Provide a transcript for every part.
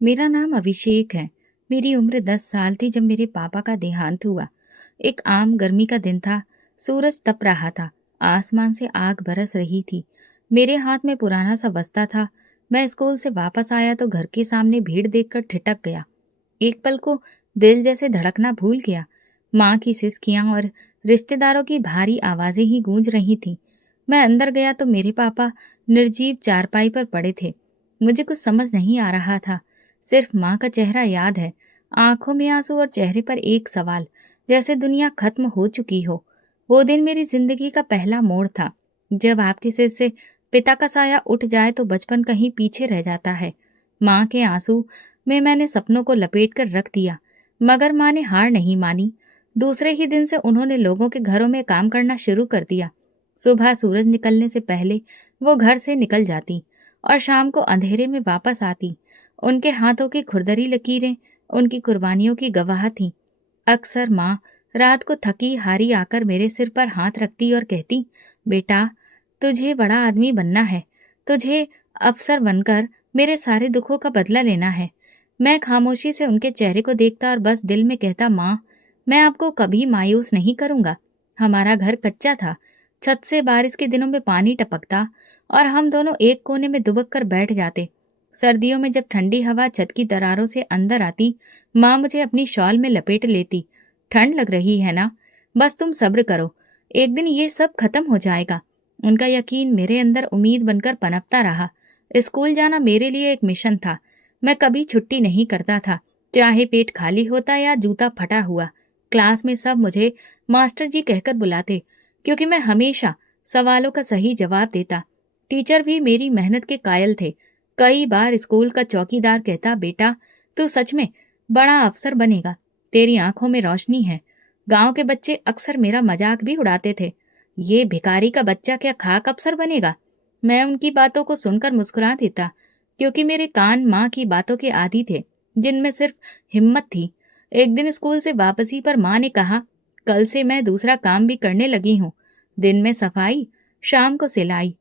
मेरा नाम अभिषेक है। मेरी उम्र 10 साल थी जब मेरे पापा का देहांत हुआ। एक आम गर्मी का दिन था। सूरज तप रहा था। आसमान से आग बरस रही थी। मेरे हाथ में पुराना सा बस्ता था। मैं स्कूल से वापस आया तो घर के सामने भीड़ देखकर ठिठक गया। एक पल को दिल जैसे धड़कना भूल गया। माँ की सिसकियां और रिश्तेदारों की भारी आवाजें ही गूंज रही थीं। मैं अंदर गया तो मेरे पापा निर्जीव चारपाई पर पड़े थे। मुझे कुछ समझ नहीं आ रहा था। सिर्फ माँ का चेहरा याद है। आंखों में आंसू और चेहरे पर एक सवाल, जैसे दुनिया खत्म हो चुकी हो। वो दिन मेरी जिंदगी का पहला मोड़ था। जब आपके सिर से पिता का साया उठ जाए तो बचपन कहीं पीछे रह जाता है। माँ के आंसू में मैंने सपनों को लपेट कर रख दिया, मगर माँ ने हार नहीं मानी। दूसरे ही दिन से उन्होंने लोगों के घरों में काम करना शुरू कर दिया। सुबह सूरज निकलने से पहले वो घर से निकल जाती और शाम को अंधेरे में वापस आती। उनके हाथों की खुरदरी लकीरें उनकी कुर्बानियों की गवाह थीं। अक्सर माँ रात को थकी हारी आकर मेरे सिर पर हाथ रखती और कहती, बेटा, तुझे बड़ा आदमी बनना है। तुझे अफसर बनकर मेरे सारे दुखों का बदला लेना है। मैं खामोशी से उनके चेहरे को देखता और बस दिल में कहता, माँ, मैं आपको कभी मायूस नहीं करूंगा। हमारा घर कच्चा था। छत से बारिश के दिनों में पानी टपकता और हम दोनों एक कोने में दुबक कर बैठ जाते। सर्दियों में जब ठंडी हवा छत की दरारों से अंदर आती, माँ मुझे अपनी शॉल में लपेट लेती। ठंड लग रही है ना? बस तुम सब्र करो, एक दिन ये सब खत्म हो जाएगा। उनका यकीन मेरे अंदर उम्मीद बनकर पनपता रहा। स्कूल जाना मेरे लिए एक मिशन था। मैं कभी छुट्टी नहीं करता था, चाहे पेट खाली होता या जूता फटा हुआ। क्लास में सब मुझे मास्टर जी कहकर बुलाते, क्योंकि मैं हमेशा सवालों का सही जवाब देता। टीचर भी मेरी मेहनत के कायल थे। कई बार स्कूल का चौकीदार कहता, बेटा, तू सच में बड़ा अफसर बनेगा, तेरी आंखों में रोशनी है। गांव के बच्चे अक्सर मेरा मजाक भी उड़ाते थे। ये भिखारी का बच्चा क्या खाक अफसर बनेगा? मैं उनकी बातों को सुनकर मुस्कुरा देता, क्योंकि मेरे कान माँ की बातों के आदी थे, जिनमें सिर्फ हिम्मत थी। एक दिन स्कूल से वापसी पर माँ ने कहा, कल से मैं दूसरा काम भी करने लगी हूँ। दिन में सफाई, शाम को सिलाई।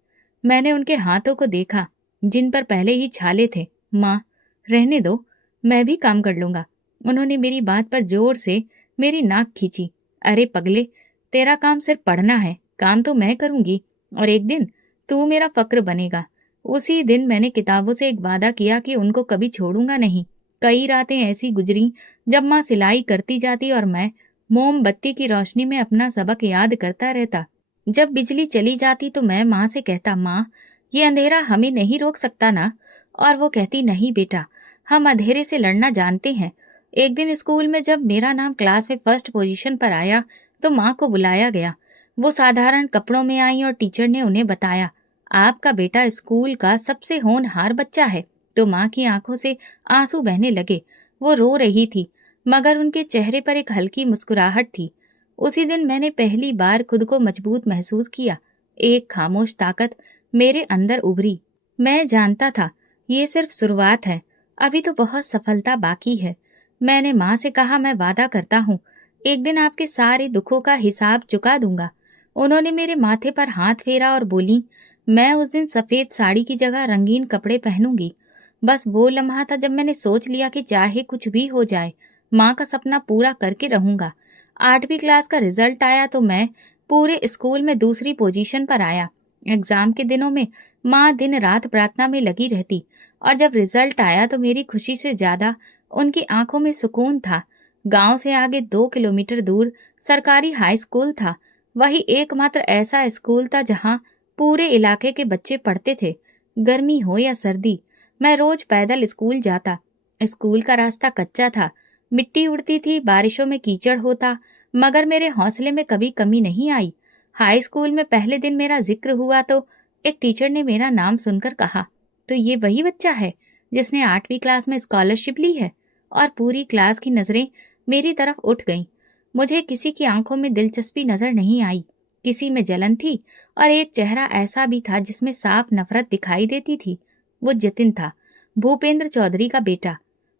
मैंने उनके हाथों को देखा, जिन पर पहले ही छाले थे। माँ, रहने दो, मैं भी काम कर लूंगा। उन्होंने मेरी बात पर जोर से मेरी नाक खींची। अरे पगले, तेरा काम सिर्फ पढ़ना है, काम तो मैं करूंगी, और एक दिन तू मेरा फक्र बनेगा। उसी दिन मैंने किताबों से एक वादा किया कि उनको कभी छोड़ूंगा नहीं। कई रातें ऐसी गुजरी जब माँ सिलाई करती जाती और मैं मोमबत्ती की रोशनी में अपना सबक याद करता रहता। जब बिजली चली जाती तो मैं माँ से कहता, माँ, ये अंधेरा हमें नहीं रोक सकता ना? और वो कहती, नहीं बेटा, हम अंधेरे से लड़ना जानते हैं। एक दिन स्कूल में जब मेरा नाम क्लास में फर्स्ट पोजीशन पर आया तो माँ को बुलाया गया। वो साधारण कपड़ों में आई और टीचर ने उन्हें बताया, आपका बेटा स्कूल का सबसे होनहार बच्चा है। तो माँ की आंखों से आंसू बहने लगे। वो रो रही थी, मगर उनके चेहरे पर एक हल्की मुस्कुराहट थी। उसी दिन मैंने पहली बार खुद को मजबूत महसूस किया। एक खामोश ताकत मेरे अंदर उभरी। मैं जानता था ये सिर्फ शुरुआत है, अभी तो बहुत सफलता बाकी है। मैंने माँ से कहा, मैं वादा करता हूँ, एक दिन आपके सारे दुखों का हिसाब चुका दूंगा। उन्होंने मेरे माथे पर हाथ फेरा और बोली, मैं उस दिन सफेद साड़ी की जगह रंगीन कपड़े पहनूंगी। बस वो लम्हा था जब मैंने सोच लिया कि चाहे कुछ भी हो जाए, माँ का सपना पूरा करके रहूंगा। 8वीं क्लास का रिजल्ट आया तो मैं पूरे स्कूल में दूसरी पोजीशन पर आया। एग्जाम के दिनों में माँ दिन रात प्रार्थना में लगी रहती, और जब रिजल्ट आया तो मेरी खुशी से ज्यादा उनकी आंखों में सुकून था। गांव से आगे 2 किलोमीटर दूर सरकारी हाई स्कूल था। वही एकमात्र ऐसा स्कूल था जहां पूरे इलाके के बच्चे पढ़ते थे। गर्मी हो या सर्दी, मैं रोज पैदल स्कूल जाता। स्कूल का रास्ता कच्चा था, मिट्टी उड़ती थी, बारिशों में कीचड़ होता, मगर मेरे हौसले में कभी कमी नहीं आई। हाई स्कूल में पहले दिन मेरा जिक्र हुआ तो एक टीचर ने मेरा नाम सुनकर कहा, तो ये वही बच्चा है जिसने 8वीं क्लास में स्कॉलरशिप ली है? और पूरी क्लास की नजरें मेरी तरफ उठ गईं। मुझे किसी की आंखों में दिलचस्पी नजर नहीं आई, किसी में जलन थी, और एक चेहरा ऐसा भी था जिसमें साफ नफरत दिखाई देती थी। वो जतिन था, भूपेंद्र चौधरी का बेटा।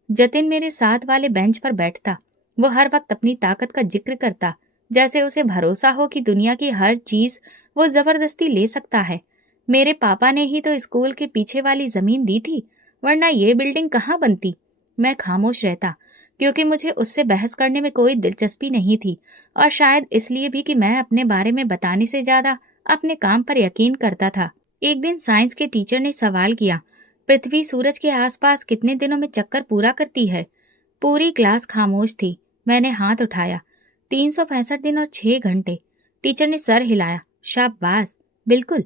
जतिन मेरे साथ वाले बेंच पर बैठता। वो हर वक्त अपनी ताकत का जिक्र करता, जैसे उसे भरोसा हो कि दुनिया की हर चीज वो जबरदस्ती ले सकता है। मेरे पापा ने ही तो स्कूल के पीछे वाली जमीन दी थी, वरना ये बिल्डिंग कहाँ बनती। मैं खामोश रहता, क्योंकि मुझे उससे बहस करने में कोई दिलचस्पी नहीं थी, और शायद इसलिए भी कि मैं अपने बारे में बताने से ज्यादा अपने काम पर यकीन करता था। एक दिन साइंस के टीचर ने सवाल किया, पृथ्वी सूरज के आसपास कितने दिनों में चक्कर पूरा करती है? पूरी क्लास खामोश थी। मैंने हाथ उठाया, 365 दिन और 6 घंटे। टीचर ने सर हिलाया, शाबाश, बिल्कुल।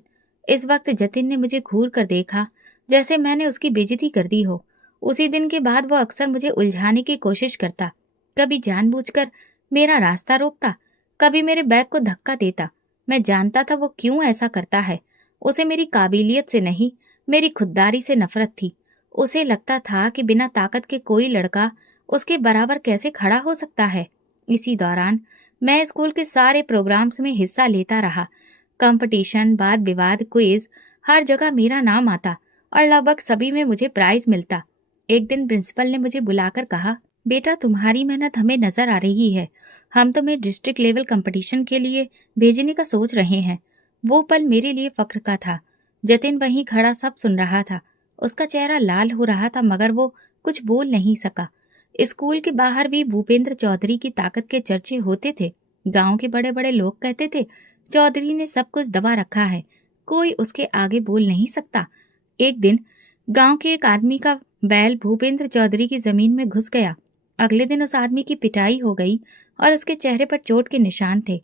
इस वक्त जतिन ने मुझे घूर कर देखा, जैसे मैंने उसकी बेइज्जती कर दी हो। उसी दिन के बाद वो अक्सर मुझे उलझाने की कोशिश करता, कभी जानबूझकर मेरा रास्ता रोकता, कभी मेरे बैग को धक्का देता। मैं जानता था वो क्यों ऐसा करता है। उसे मेरी काबिलियत से नहीं, मेरी खुददारी से नफरत थी। उसे लगता था कि बिना ताकत के कोई लड़का उसके बराबर कैसे खड़ा हो सकता है। इसी दौरान मैं स्कूल के सारे प्रोग्राम्स में हिस्सा लेता रहा। कंपटीशन, वाद विवाद, क्विज, हर जगह मेरा नाम आता और लगभग सभी में मुझे प्राइज मिलता। एक दिन प्रिंसिपल ने मुझे बुलाकर कहा, बेटा तुम्हारी मेहनत हमें नजर आ रही है, हम तुम्हें डिस्ट्रिक्ट लेवल कंपटीशन के लिए भेजने का सोच रहे हैं। वो पल मेरे लिए फक्र का था। जतिन वहीं खड़ा सब सुन रहा था। उसका चेहरा लाल हो रहा था, मगर वो कुछ बोल नहीं सका। स्कूल के बाहर भी भूपेंद्र चौधरी की ताकत के चर्चे होते थे। गांव के बड़े बड़े लोग कहते थे, चौधरी ने सब कुछ दबा रखा है, कोई उसके आगे बोल नहीं सकता। एक दिन गांव के एक आदमी का बैल भूपेंद्र चौधरी की जमीन में घुस गया। अगले दिन उस आदमी की पिटाई हो गई और उसके चेहरे पर चोट के निशान थे।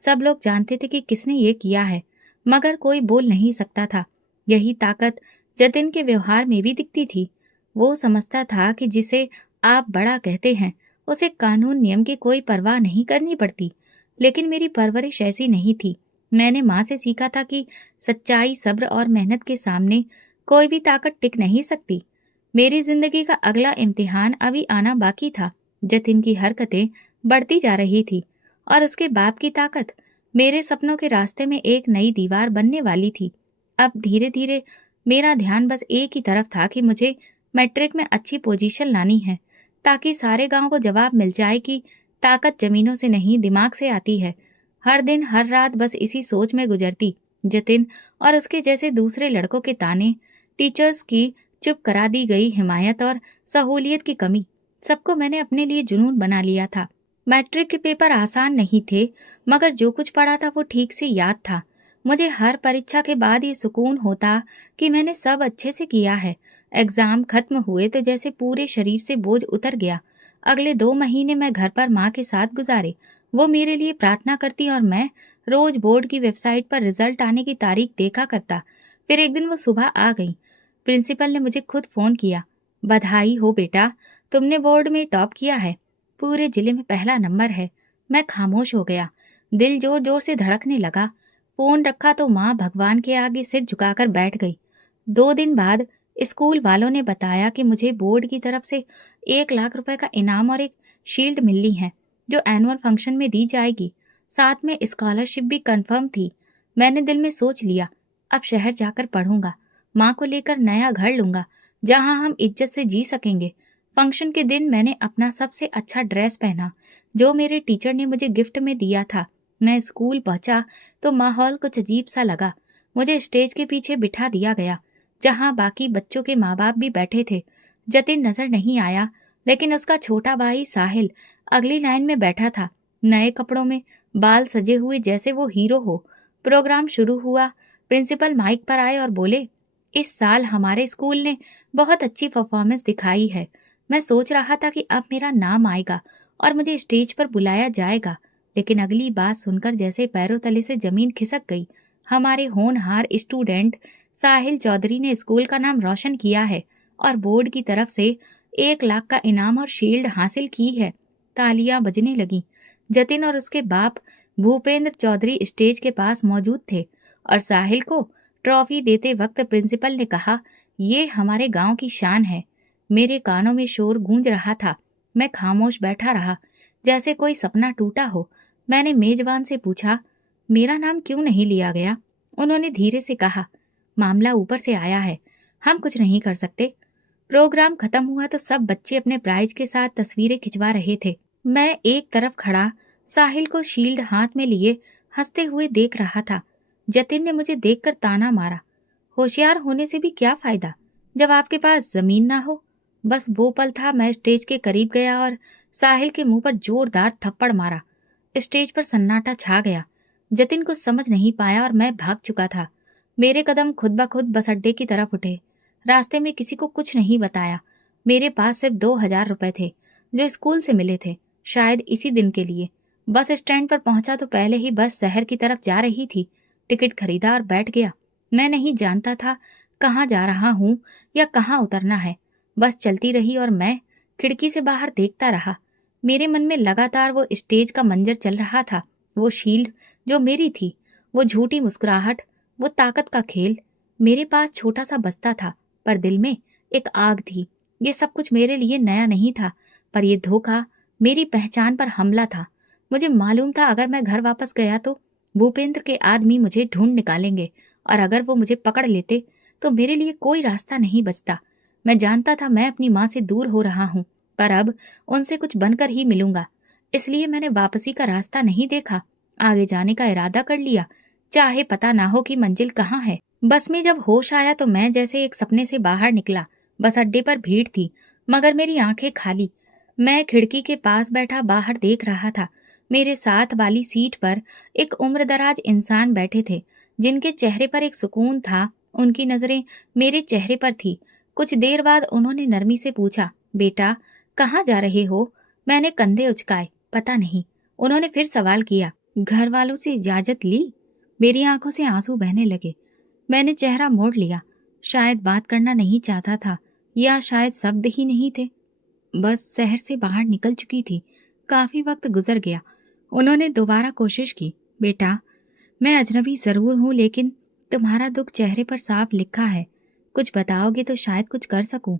सब लोग जानते थे कि किसने ये किया है, मगर कोई बोल नहीं सकता था। यही ताकत जतिन के व्यवहार में भी दिखती थी। वो समझता था कि जिसे आप बड़ा कहते हैं, उसे कानून नियम की कोई परवाह नहीं करनी पड़ती। लेकिन मेरी परवरिश ऐसी नहीं थी। मैंने माँ से सीखा था कि सच्चाई, सब्र और मेहनत के सामने कोई भी ताकत टिक नहीं सकती। मेरी जिंदगी का अगला इम्तिहान अभी आना बाकी था। जतिन की हरकतें बढ़ती जा रही थी और उसके बाप की ताकत मेरे सपनों के रास्ते में एक नई दीवार बनने वाली थी। अब धीरे धीरे मेरा ध्यान बस एक ही तरफ था कि मुझे मैट्रिक में अच्छी पोजीशन लानी है, ताकि सारे गांव को जवाब मिल जाए कि ताकत जमीनों से नहीं, दिमाग से आती है। हर दिन हर रात बस इसी सोच में गुजरती। जतिन और उसके जैसे दूसरे लड़कों के ताने, टीचर्स की चुप करा दी गई हिमायत और सहूलियत की कमी, सबको मैंने अपने लिए जुनून बना लिया था। मैट्रिक के पेपर आसान नहीं थे, मगर जो कुछ पढ़ा था वो ठीक से याद था। मुझे हर परीक्षा के बाद ये सुकून होता कि मैंने सब अच्छे से किया है। एग्जाम खत्म हुए तो जैसे पूरे शरीर से बोझ उतर गया। अगले 2 महीने मैं घर पर माँ के साथ गुजारे। वो मेरे लिए प्रार्थना करती और मैं रोज बोर्ड की वेबसाइट पर रिजल्ट आने की तारीख देखा करता। फिर एक दिन वो सुबह आ गई। प्रिंसिपल ने मुझे खुद फोन किया, बधाई हो बेटा, तुमने बोर्ड में टॉप किया है, पूरे जिले में पहला नंबर है। मैं खामोश हो गया, दिल जोर जोर से धड़कने लगा। फोन रखा तो माँ भगवान के आगे सिर झुकाकर बैठ गई। 2 दिन बाद स्कूल वालों ने बताया कि मुझे बोर्ड की तरफ से 1 लाख रुपए का इनाम और एक शील्ड मिलनी है, जो एनुअल फंक्शन में दी जाएगी। साथ में स्कॉलरशिप भी कंफर्म थी। मैंने दिल में सोच लिया, अब शहर जाकर पढ़ूंगा, माँ को लेकर नया घर लूंगा, जहाँ हम इज्जत से जी सकेंगे। फंक्शन के दिन मैंने अपना सबसे अच्छा ड्रेस पहना, जो मेरे टीचर ने मुझे गिफ्ट में दिया था। मैं स्कूल पहुंचा तो माहौल कुछ अजीब सा लगा। मुझे स्टेज के पीछे बिठा दिया गया, जहाँ बाकी बच्चों के माँ बाप भी बैठे थे। जतिन नजर नहीं आया, लेकिन उसका छोटा भाई साहिल अगली लाइन में बैठा था, नए कपड़ों में, बाल सजे हुए जैसे वो हीरो हो। प्रोग्राम शुरू हुआ। प्रिंसिपल माइक पर आए और बोले, इस साल हमारे स्कूल ने बहुत अच्छी परफॉर्मेंस दिखाई है। मैं सोच रहा था कि अब मेरा नाम आएगा और मुझे स्टेज पर बुलाया जाएगा, लेकिन अगली बात सुनकर जैसे पैरों तले से जमीन खिसक गई। हमारे होनहार स्टूडेंट साहिल चौधरी ने स्कूल का नाम रोशन किया है और बोर्ड की तरफ से 1 लाख का इनाम और शील्ड हासिल की है। तालियां बजने लगी। जतिन और उसके बाप भूपेंद्र चौधरी स्टेज के पास मौजूद थे और साहिल को ट्रॉफी देते वक्त प्रिंसिपल ने कहा, ये हमारे गांव की शान है। मेरे कानों में शोर गूंज रहा था। मैं खामोश बैठा रहा, जैसे कोई सपना टूटा हो। मैंने मेजबान से पूछा, मेरा नाम क्यों नहीं लिया गया? उन्होंने धीरे से कहा, मामला ऊपर से आया है, हम कुछ नहीं कर सकते। प्रोग्राम खत्म हुआ तो सब बच्चे अपने प्राइज के साथ तस्वीरें खिंचवा रहे थे। मैं एक तरफ खड़ा साहिल को शील्ड हाथ में लिए हंसते हुए देख रहा था। जतिन ने मुझे देखकर ताना मारा, होशियार होने से भी क्या फायदा जब आपके पास जमीन ना हो। बस वो पल था, मैं स्टेज के करीब गया और साहिल के मुंह पर जोरदार थप्पड़ मारा। स्टेज पर सन्नाटा छा गया। जतिन कुछ समझ नहीं पाया और मैं भाग चुका था। मेरे कदम खुद ब खुद बस अड्डे की तरफ उठे। रास्ते में किसी को कुछ नहीं बताया। मेरे पास सिर्फ 2,000 रुपए थे, जो स्कूल से मिले थे, शायद इसी दिन के लिए। बस स्टैंड पर पहुंचा तो पहले ही बस शहर की तरफ जा रही थी। टिकट खरीदा और बैठ गया। मैं नहीं जानता था कहाँ जा रहा हूँ या कहाँ उतरना है। बस चलती रही और मैं खिड़की से बाहर देखता रहा। मेरे मन में लगातार वो स्टेज का मंजर चल रहा था, वो शील्ड जो मेरी थी, वो झूठी मुस्कुराहट, वो ताकत का खेल। मेरे पास छोटा सा बस्ता था, पर दिल में एक आग थी। ये सब कुछ मेरे लिए नया नहीं था, पर यह धोखा मेरी पहचान पर हमला था। मुझे मालूम था अगर मैं घर वापस गया तो भूपेंद्र के आदमी मुझे ढूंढ निकालेंगे, और अगर वो मुझे पकड़ लेते तो मेरे लिए कोई रास्ता नहीं बचता। मैं जानता था मैं अपनी माँ से दूर हो रहा हूँ, पर अब उनसे कुछ बनकर ही मिलूंगा। इसलिए मैंने वापसी का रास्ता नहीं देखा, आगे जाने का इरादा कर लिया, चाहे पता ना हो कि मंजिल कहाँ है। बस में जब होश आया तो मैं जैसे एक सपने से बाहर निकला। बस अड्डे पर भीड़ थी, मगर मेरी आंखें खाली। मैं खिड़की के पास बैठा बाहर देख रहा था। मेरे साथ वाली सीट पर एक उम्रदराज इंसान बैठे थे, जिनके चेहरे पर एक सुकून था। उनकी नजरें मेरे चेहरे पर थी। कुछ देर बाद उन्होंने नरमी से पूछा, बेटा कहाँ जा रहे हो? मैंने कंधे उचकाए, पता नहीं। उन्होंने फिर सवाल किया, घर वालों से इजाजत ली? मेरी आंखों से आंसू बहने लगे। मैंने चेहरा मोड़ लिया। शायद बात करना नहीं चाहता था, या शायद शब्द ही नहीं थे। बस शहर से बाहर निकल चुकी थी। काफी वक्त गुजर गया। उन्होंने दोबारा कोशिश की, बेटा मैं अजनबी जरूर हूं, लेकिन तुम्हारा दुख चेहरे पर साफ लिखा है। कुछ बताओगे तो शायद कुछ कर सकूं।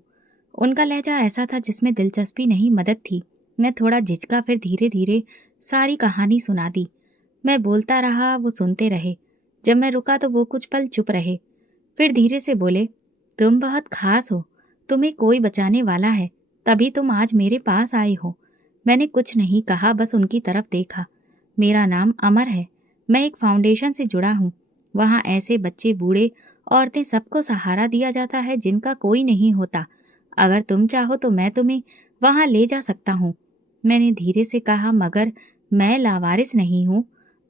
उनका लहजा ऐसा था जिसमें दिलचस्पी नहीं, मदद थी। मैं थोड़ा झिझका, फिर धीरे धीरे सारी कहानी सुना दी। मैं बोलता रहा, वो सुनते रहे। जब मैं रुका तो वो कुछ पल चुप रहे, फिर धीरे से बोले, तुम बहुत खास हो, तुम्हें कोई बचाने वाला है, तभी तुम आज मेरे पास आए हो। मैंने कुछ नहीं कहा, बस उनकी तरफ देखा। मेरा नाम अमर है। मैं एक फाउंडेशन से जुड़ा हूँ। वहाँ ऐसे बच्चे, बूढ़े, औरतें, सबको सहारा दिया जाता है जिनका कोई नहीं होता। अगर तुम चाहो तो मैं तुम्हें वहाँ ले जा सकता हूँ। मैंने धीरे से कहा, मगर मैं लावारिस नहीं हूँ।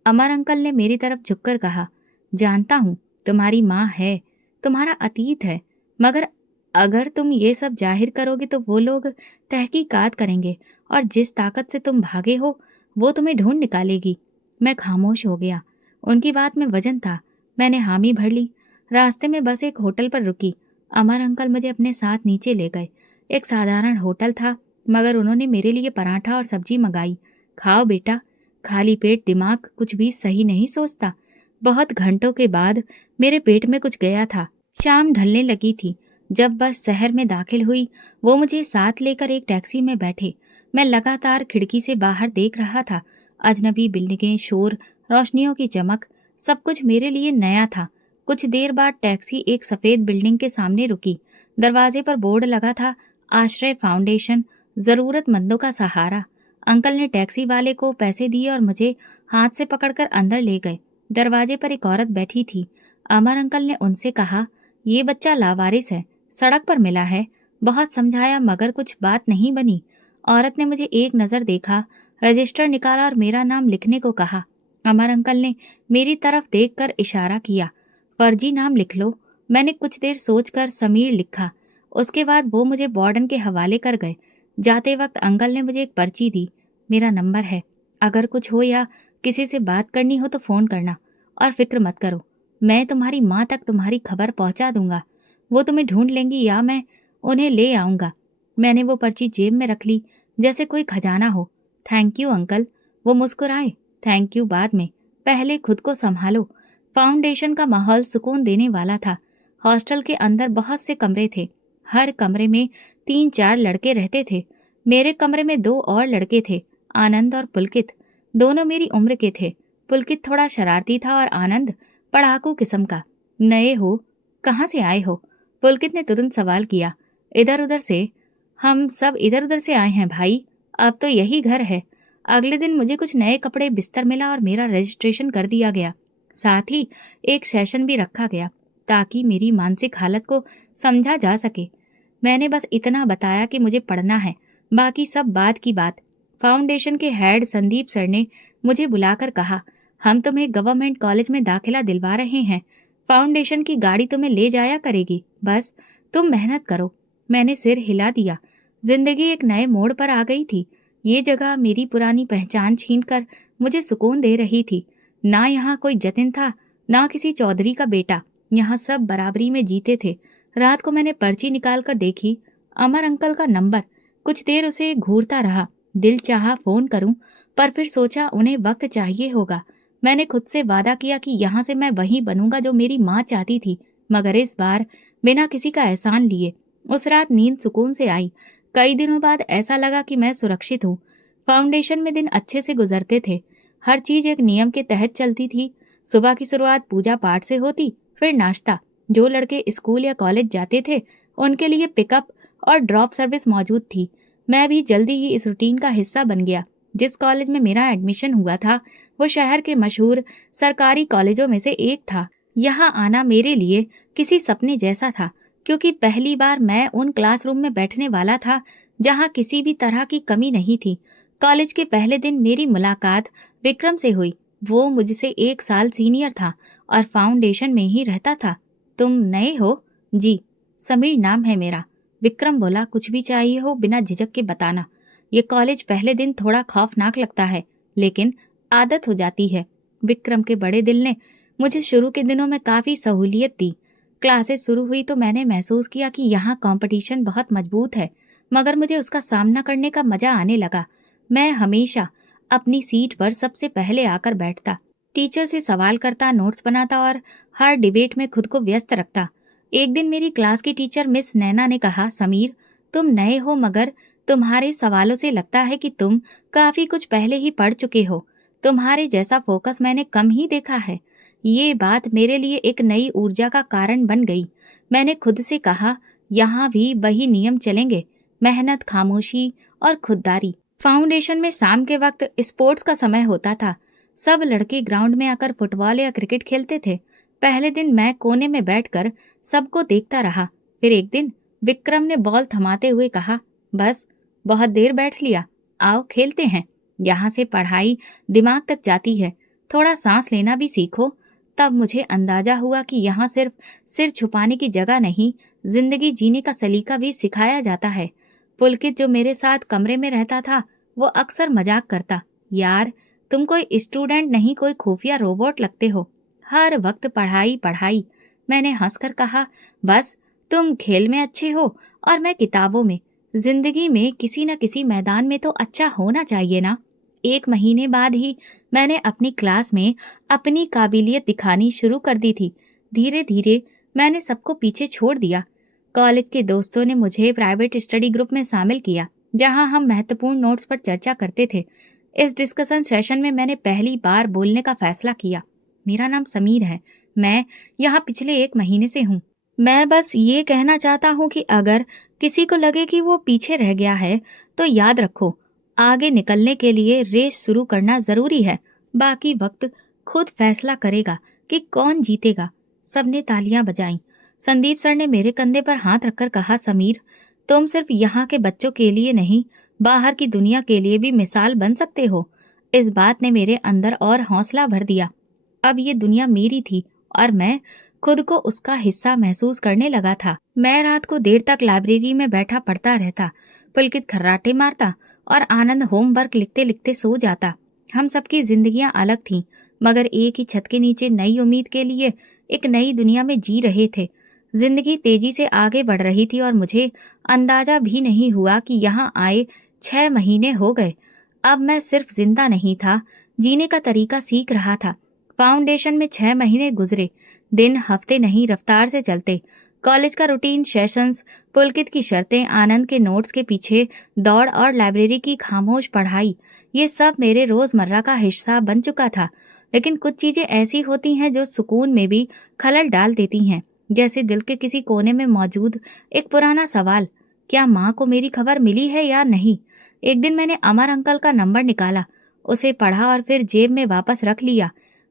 अमर अंकल ने मेरी तरफ झुककर कहा, जानता हूँ तुम्हारी माँ है, तुम्हारा अतीत है, मगर अगर तुम ये सब जाहिर करोगे तो वो लोग तहकीकात करेंगे, और जिस ताकत से तुम भागे हो वो तुम्हें ढूंढ निकालेगी। मैं खामोश हो गया। उनकी बात में वजन था। मैंने हामी भर ली। रास्ते में बस एक होटल पर रुकी। अमर अंकल मुझे अपने साथ नीचे ले गए। एक साधारण होटल था, मगर उन्होंने मेरे लिए पराठा और सब्जी मंगाई। खाओ बेटा, खाली पेट दिमाग कुछ भी सही नहीं सोचता। बहुत घंटों के बाद मेरे पेट में कुछ गया था। शाम ढलने लगी थी। जब बस शहर में दाखिल हुई, वो मुझे साथ लेकर एक टैक्सी में बैठे। मैं लगातार खिड़की से बाहर देख रहा था। अजनबी बिल्डिंगें, शोर, रोशनियों की चमक, सब कुछ मेरे लिए नया था। कुछ देर बाद टैक्सी एक सफेद बिल्डिंग के सामने रुकी। दरवाजे पर बोर्ड लगा था, आश्रय फाउंडेशन, जरूरतमंदों का सहारा। अंकल ने टैक्सी वाले को पैसे दिए और मुझे हाथ से पकड़कर अंदर ले गए। दरवाजे पर एक औरत बैठी थी। अमर अंकल ने उनसे कहा, ये बच्चा लावारिस है, सड़क पर मिला है। बहुत समझाया, मगर कुछ बात नहीं बनी। औरत ने मुझे एक नज़र देखा, रजिस्टर निकाला और मेरा नाम लिखने को कहा। अमर अंकल ने मेरी तरफ देखकर इशारा किया, फर्जी नाम लिख लो। मैंने कुछ देर सोचकर समीर लिखा। उसके बाद वो मुझे वार्डन के हवाले कर गए। जाते वक्त अंकल ने मुझे एक पर्ची दी। मेरा नंबर है, अगर कुछ हो या किसी से बात करनी हो तो फ़ोन करना, और फिक्र मत करो, मैं तुम्हारी माँ तक तुम्हारी खबर पहुँचा दूंगा। वो तुम्हें ढूंढ लेंगी या मैं उन्हें ले आऊँगा। मैंने वो पर्ची जेब में रख ली, जैसे कोई खजाना हो। Thank you uncle. वो मुस्कुराए। थैंक यू बाद में, पहले खुद को संभालो। फाउंडेशन का माहौल सुकून देने वाला था। हॉस्टल के अंदर बहुत से कमरे थे। हर कमरे में 3-4 लड़के रहते थे। मेरे कमरे में 2 और लड़के थे, आनंद और पुलकित। दोनों मेरी उम्र के थे। पुलकित थोड़ा शरारती था और आनंद पढ़ाकू किस्म का। नए हो? कहाँ से आए हो? पुलकित ने तुरंत सवाल किया। इधर उधर से। हम सब इधर उधर से आए हैं भाई, अब तो यही घर है। अगले दिन मुझे कुछ नए कपड़े, बिस्तर मिला और मेरा रजिस्ट्रेशन कर दिया गया। साथ ही एक सेशन भी रखा गया ताकि मेरी मानसिक हालत को समझा जा सके। मैंने बस इतना बताया कि मुझे पढ़ना है, बाकी सब बाद की बात। फाउंडेशन के हेड संदीप सर ने मुझे बुलाकर कहा, हम तुम्हें गवर्नमेंट कॉलेज में दाखिला दिलवा रहे हैं। फाउंडेशन की गाड़ी तुम्हें ले जाया करेगी, बस तुम मेहनत करो। मैंने सिर हिला दिया। जिंदगी एक नए मोड़ पर आ गई थी। ये जगह मेरी पुरानी पहचान छीनकर मुझे सुकून दे रही थी। ना यहाँ कोई जतिन था, ना किसी चौधरी का बेटा। यहाँ सब बराबरी में जीते थे। रात को मैंने पर्ची निकाल कर देखी, अमर अंकल का नंबर। कुछ देर उसे घूरता रहा। दिल चाहा फोन करूं, पर फिर सोचा उन्हें वक्त चाहिए होगा। मैंने खुद से वादा किया कि यहाँ से मैं वही बनूंगा जो मेरी माँ चाहती थी, मगर इस बार बिना किसी का एहसान लिए। उस रात नींद सुकून से आई। कई दिनों बाद ऐसा लगा कि मैं सुरक्षित हूँ। फाउंडेशन में दिन अच्छे से गुजरते थे। हर चीज एक नियम के तहत चलती थी। सुबह की शुरुआत पूजा पाठ से होती, फिर नाश्ता। जो लड़के स्कूल या कॉलेज जाते थे उनके लिए पिकअप और ड्रॉप सर्विस मौजूद थी। मैं भी जल्दी ही इस रूटीन का हिस्सा बन गया। जिस कॉलेज में मेरा एडमिशन हुआ था वो शहर के मशहूर सरकारी कॉलेजों में से एक था। यहाँ आना मेरे लिए किसी सपने जैसा था, क्योंकि पहली बार मैं उन क्लासरूम में बैठने वाला था जहाँ किसी भी तरह की कमी नहीं थी। कॉलेज के पहले दिन मेरी मुलाकात विक्रम से हुई। वो मुझसे 1 साल सीनियर था और फाउंडेशन में ही रहता था। तुम नए हो? जी, समीर नाम है मेरा। विक्रम बोला, कुछ भी चाहिए हो बिना झिझक के बताना। ये कॉलेज पहले दिन थोड़ा खौफनाक लगता है, लेकिन आदत हो जाती है। विक्रम के बड़े दिल ने मुझे शुरू के दिनों में काफ़ी सहूलियत दी। क्लासेस शुरू हुई तो मैंने महसूस किया कि यहाँ कंपटीशन बहुत मजबूत है, मगर मुझे उसका सामना करने का मजा आने लगा। मैं हमेशा अपनी सीट पर सबसे पहले आकर बैठता, टीचर से सवाल करता, नोट्स बनाता और हर डिबेट में खुद को व्यस्त रखता। एक दिन मेरी क्लास की टीचर मिस नैना ने कहा, समीर, तुम नए हो मगर तुम्हारे सवालों से लगता है कि तुम काफी कुछ पहले ही पढ़ चुके हो। तुम्हारे जैसा फोकस मैंने कम ही देखा है। ये बात मेरे लिए एक नई ऊर्जा का कारण बन गई। मैंने खुद से कहा, यहाँ भी वही नियम चलेंगे, मेहनत, खामोशी और खुददारी। फाउंडेशन में शाम के वक्त स्पोर्ट्स का समय होता था। सब लड़के ग्राउंड में आकर फुटबॉल या क्रिकेट खेलते थे। पहले दिन मैं कोने में बैठकर सबको देखता रहा। फिर एक दिन विक्रम ने बॉल थमाते हुए कहा, बस बहुत देर बैठ लिया, आओ खेलते हैं। यहाँ से पढ़ाई दिमाग तक जाती है, थोड़ा सांस लेना भी सीखो। तब मुझे अंदाजा हुआ कि यहाँ सिर्फ सिर छुपाने की जगह नहीं, जिंदगी जीने का सलीका भी सिखाया जाता है। पुलकित जो मेरे साथ कमरे में रहता था वो अक्सर मजाक करता, यार तुम कोई स्टूडेंट नहीं, कोई खुफिया रोबोट लगते हो, हर वक्त पढ़ाई पढ़ाई। मैंने हंसकर कहा, बस तुम खेल में अच्छे हो और मैं किताबों में। जिंदगी में किसी न किसी मैदान में तो अच्छा होना चाहिए ना। 1 महीने बाद ही मैंने अपनी क्लास में अपनी काबिलियत दिखानी शुरू कर दी थी। धीरे धीरे मैंने सबको पीछे छोड़ दिया। कॉलेज के दोस्तों ने मुझे प्राइवेट स्टडी ग्रुप में शामिल किया, जहां हम महत्वपूर्ण नोट्स पर चर्चा करते थे। इस डिस्कशन सेशन में मैंने पहली बार बोलने का फैसला किया। मेरा नाम समीर है, मैं यहाँ पिछले 1 महीने से हूँ। मैं बस ये कहना चाहता हूँ कि अगर किसी को लगे कि वो पीछे रह गया है तो याद रखो, आगे निकलने के लिए रेस शुरू करना जरूरी है। बाकी वक्त खुद फैसला करेगा कि कौन जीतेगा। सबने तालियां बजाईं। संदीप सर ने मेरे कंधे पर हाथ रखकर कहा, समीर, तुम सिर्फ यहाँ के बच्चों के लिए नहीं, बाहर की दुनिया के लिए भी मिसाल बन सकते हो। इस बात ने मेरे अंदर और हौसला भर दिया। अब ये दुनिया मेरी थी और मैं खुद को उसका हिस्सा महसूस करने लगा था। मैं रात को देर तक लाइब्रेरी में बैठा पढ़ता रहता। पुलकित खर्राटे मारता और आनंद होमवर्क लिखते लिखते सो जाता। हम सबकी जिंदगियां अलग थीं, मगर एक ही छत के नीचे नई उम्मीद के लिए एक नई दुनिया में जी रहे थे। जिंदगी तेजी से आगे बढ़ रही थी और मुझे अंदाजा भी नहीं हुआ कि यहाँ आए 6 महीने हो गए। अब मैं सिर्फ जिंदा नहीं था, जीने का तरीका सीख रहा था। फाउंडेशन में 6 महीने गुजरे। दिन हफ्ते नहीं रफ्तार से चलते। कॉलेज का रूटीन, सेशंस, पुलकित की शर्तें, आनंद के नोट्स के पीछे दौड़ और लाइब्रेरी की खामोश पढ़ाई, ये सब मेरे रोजमर्रा का हिस्सा बन चुका था। लेकिन कुछ चीजें ऐसी होती हैं जो सुकून में भी खलल डाल देती हैं, जैसे दिल के किसी कोने में मौजूद एक पुराना सवाल, क्या माँ को मेरी खबर मिली है या नहीं। एक दिन मैंने अमर अंकल का नंबर निकाला, उसे पढ़ा और फिर जेब में वापस रख लिया।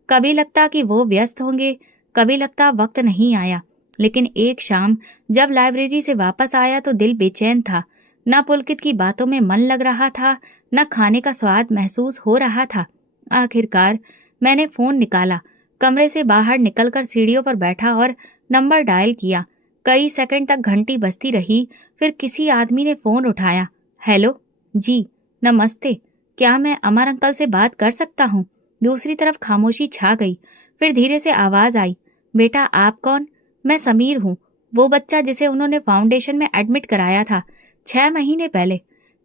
कभी लगता कि वो व्यस्त होंगे, कभी लगता वक्त नहीं आया, लेकिन एक शाम जब लाइब्रेरी से वापस आया तो दिल बेचैन था। ना पुलकित की बातों में मन लग रहा था, न खाने का स्वाद महसूस हो रहा था। आखिरकार मैंने फोन निकाला, कमरे से बाहर निकलकर सीढ़ियों पर बैठा और नंबर डायल किया। कई सेकंड तक घंटी बजती रही, फिर किसी आदमी ने फोन उठाया। हेलो जी, नमस्ते, क्या मैं अमर अंकल से बात कर सकता हूँ? दूसरी तरफ खामोशी छा गई। फिर धीरे से आवाज आई, बेटा आप कौन? मैं समीर हूँ, वो बच्चा जिसे उन्होंने फाउंडेशन में एडमिट कराया था 6 महीने पहले।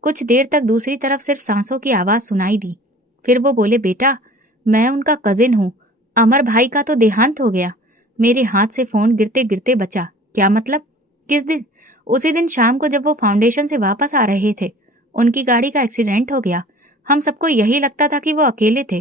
कुछ देर तक दूसरी तरफ सिर्फ सांसों की आवाज सुनाई दी। फिर वो बोले, बेटा मैं उनका कजिन हूँ, अमर भाई का तो देहांत हो गया। मेरे हाथ से फोन गिरते गिरते बचा। क्या मतलब? किस दिन? उसी दिन शाम को जब वो फाउंडेशन से वापस आ रहे थे। उनकी गाड़ी का एक्सीडेंट हो गया। हम सबको यही लगता था कि वो अकेले थे,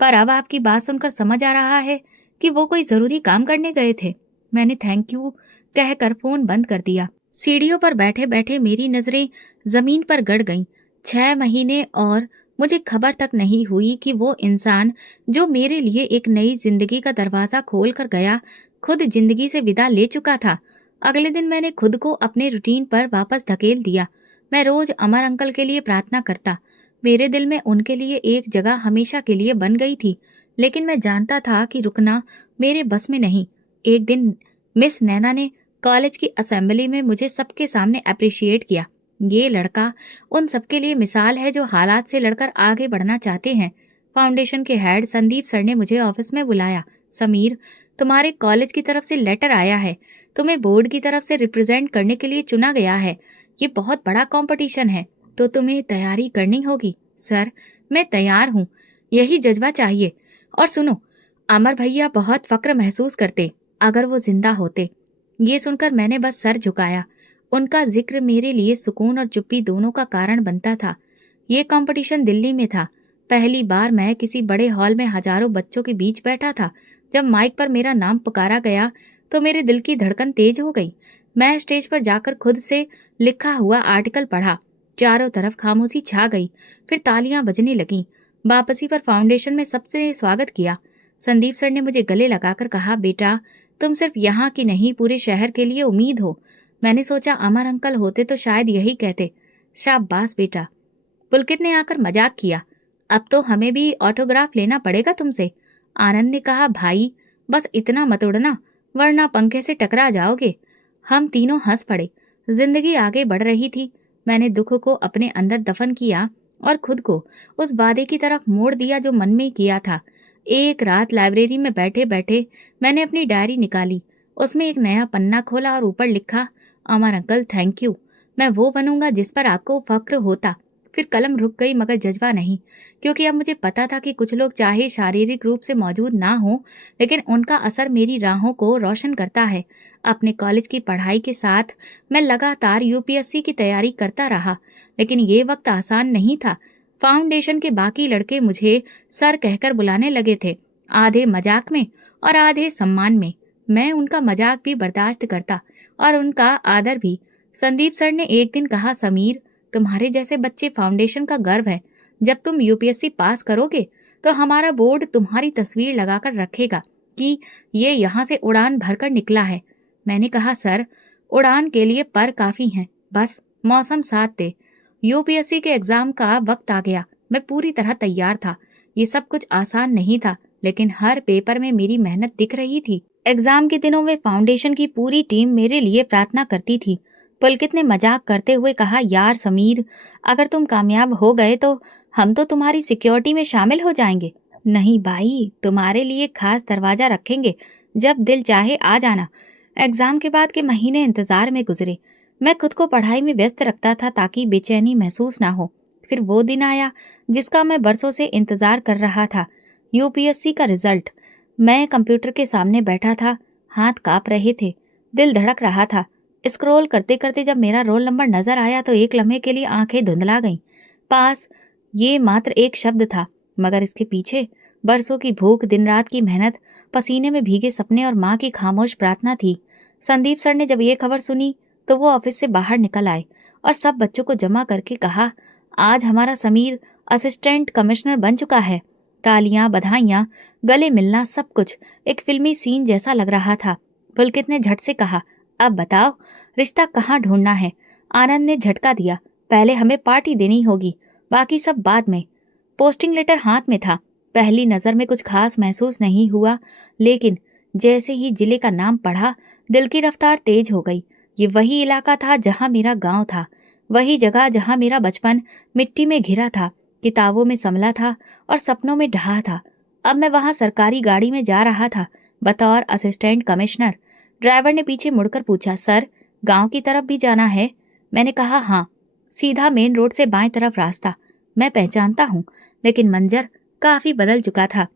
पर अब आपकी बात सुनकर समझ आ रहा है कि वो कोई जरूरी काम करने गए थे। मैंने थैंक यू कहकर फोन बंद कर दिया। सीढ़ियों पर बैठे बैठे मेरी नजरें जमीन पर गड़ गईं। 6 महीने और मुझे खबर तक नहीं हुई कि वो इंसान जो मेरे लिए एक नई जिंदगी का दरवाजा खोल कर गया, खुद जिंदगी से विदा ले चुका था। अगले दिन मैंने खुद को अपने रूटीन पर वापस धकेल दिया। मैं रोज अमर अंकल के लिए प्रार्थना करता। मेरे दिल में उनके लिए एक जगह हमेशा के लिए बन गई थी, लेकिन मैं जानता था कि रुकना मेरे बस में नहीं। एक दिन मिस नैना ने कॉलेज की असेंबली में मुझे सबके सामने अप्रिशिएट किया। ये लड़का उन सबके लिए मिसाल है जो हालात से लड़कर आगे बढ़ना चाहते हैं। फाउंडेशन के हेड संदीप सर ने मुझे ऑफिस में बुलाया। समीर, तुम्हारे कॉलेज की तरफ से लेटर आया है, तुम्हें बोर्ड की तरफ से रिप्रेजेंट करने के लिए चुना गया है। ये बहुत बड़ा कंपटीशन है, तो तुम्हें तैयारी करनी होगी। सर, मैं तैयार हूँ, यही जज्बा चाहिए। और सुनो, अमर भैया बहुत फक्र महसूस करते अगर वो जिंदा होते। ये सुनकर मैंने बस सर झुकाया। उनका जिक्र मेरे लिए सुकून और चुप्पी दोनों का कारण बनता था। ये कंपटीशन दिल्ली में था। पहली बार मैं किसी बड़े हॉल में हजारों बच्चों के बीच बैठा था। जब माइक पर मेरा नाम पुकारा गया तो मेरे दिल की धड़कन तेज हो गई। मैं स्टेज पर जाकर खुद से लिखा हुआ आर्टिकल पढ़ा। चारों तरफ खामोशी छा गई। फिर तालियां बजने लगीं। वापसी पर फाउंडेशन में सबसे स्वागत किया। संदीप सर ने मुझे गले लगाकर कहा, बेटा तुम सिर्फ यहाँ की नहीं पूरे शहर के लिए उम्मीद हो। मैंने सोचा अमर अंकल होते तो शायद यही कहते, शाबाश बेटा। पुलकित ने आकर मजाक किया, अब तो हमें भी ऑटोग्राफ लेना पड़ेगा तुमसे। आनंद ने कहा, भाई बस इतना मत उड़ना, वरना पंखे से टकरा जाओगे। हम तीनों हंस पड़े। जिंदगी आगे बढ़ रही थी। मैंने दुख को अपने अंदर दफन किया और खुद को उस वादे की तरफ मोड़ दिया जो मन में किया था। एक रात लाइब्रेरी में बैठे बैठे मैंने अपनी डायरी निकाली। उसमें एक नया पन्ना खोला और ऊपर लिखा, अमर अंकल थैंक यू, मैं वो बनूंगा जिस पर आपको फक्र होता। फिर कलम रुक गई मगर जज्बा नहीं, क्योंकि अब मुझे पता था कि कुछ लोग चाहे शारीरिक रूप से मौजूद ना हो, लेकिन उनका असर मेरी राहों को रोशन करता है। अपने कॉलेज की पढ़ाई के साथ मैं लगातार यूपीएससी की तैयारी करता रहा, लेकिन ये वक्त आसान नहीं था। फाउंडेशन के बाकी लड़के मुझे सर कहकर बुलाने लगे थे, आधे मजाक में और आधे सम्मान में। मैं उनका मजाक भी बर्दाश्त करता और उनका आदर भी। संदीप सर ने एक दिन कहा, समीर तुम्हारे जैसे बच्चे फाउंडेशन का गर्व है। जब तुम यूपीएससी पास करोगे तो हमारा बोर्ड तुम्हारी तस्वीर लगाकर रखेगा कि ये यहाँ से उड़ान भरकर निकला है। मैंने कहा, सर उड़ान के लिए पर काफी हैं, बस मौसम साथ दे। यूपीएससी के एग्जाम का वक्त आ गया। मैं पूरी तरह तैयार था। ये सब कुछ आसान नहीं था, लेकिन हर पेपर में मेरी मेहनत दिख रही थी। एग्जाम के दिनों में फाउंडेशन की पूरी टीम मेरे लिए प्रार्थना करती थी। पुलकित ने मजाक करते हुए कहा, यार समीर, अगर तुम कामयाब हो गए तो हम तो तुम्हारी सिक्योरिटी में शामिल हो जाएंगे। नहीं भाई, तुम्हारे लिए खास दरवाजा रखेंगे, जब दिल चाहे आ जाना। एग्जाम के बाद के महीने इंतजार में गुजरे। मैं खुद को पढ़ाई में व्यस्त रखता था ताकि बेचैनी महसूस ना हो। फिर वो दिन आया जिसका मैं बरसों से इंतजार कर रहा था, यूपीएससी का रिजल्ट। मैं कंप्यूटर के सामने बैठा था, हाथ कांप रहे थे, दिल धड़क रहा था। स्क्रॉल करते करते जब मेरा रोल नंबर नजर आया तो एक लम्हे के लिए आंखें धुंधला गईं। पास, ये मात्र एक शब्द था, मगर इसके पीछे बरसों की भूख, दिन रात की मेहनत, पसीने में भीगे सपने और माँ की खामोश प्रार्थना थी। संदीप सर ने जब ये खबर सुनी तो वो ऑफिस से बाहर निकल आए और सब बच्चों को जमा करके कहा, आज हमारा समीर असिस्टेंट कमिश्नर बन चुका है। तालियां, बधाइयां, गले मिलना, सब कुछ एक फिल्मी सीन जैसा लग रहा था। पुलकित ने झट से कहा, अब बताओ रिश्ता कहाँ ढूंढना है? आनंद ने झटका दिया, पहले हमें पार्टी देनी होगी, बाकी सब बाद में। पोस्टिंग लेटर हाथ में था। पहली नजर में कुछ खास महसूस नहीं हुआ, लेकिन जैसे ही जिले का नाम पढ़ा दिल की रफ्तार तेज हो गई। ये वही इलाका था जहाँ मेरा गांव था, वही जगह जहाँ मेरा बचपन मिट्टी में घिरा था, किताबों में संभला था और सपनों में ढहा था। अब मैं वहां सरकारी गाड़ी में जा रहा था बतौर असिस्टेंट कमिश्नर। ड्राइवर ने पीछे मुड़कर पूछा, सर गांव की तरफ भी जाना है? मैंने कहा, हाँ, सीधा मेन रोड से बाएं तरफ रास्ता। मैं पहचानता हूँ, लेकिन मंजर काफी बदल चुका था।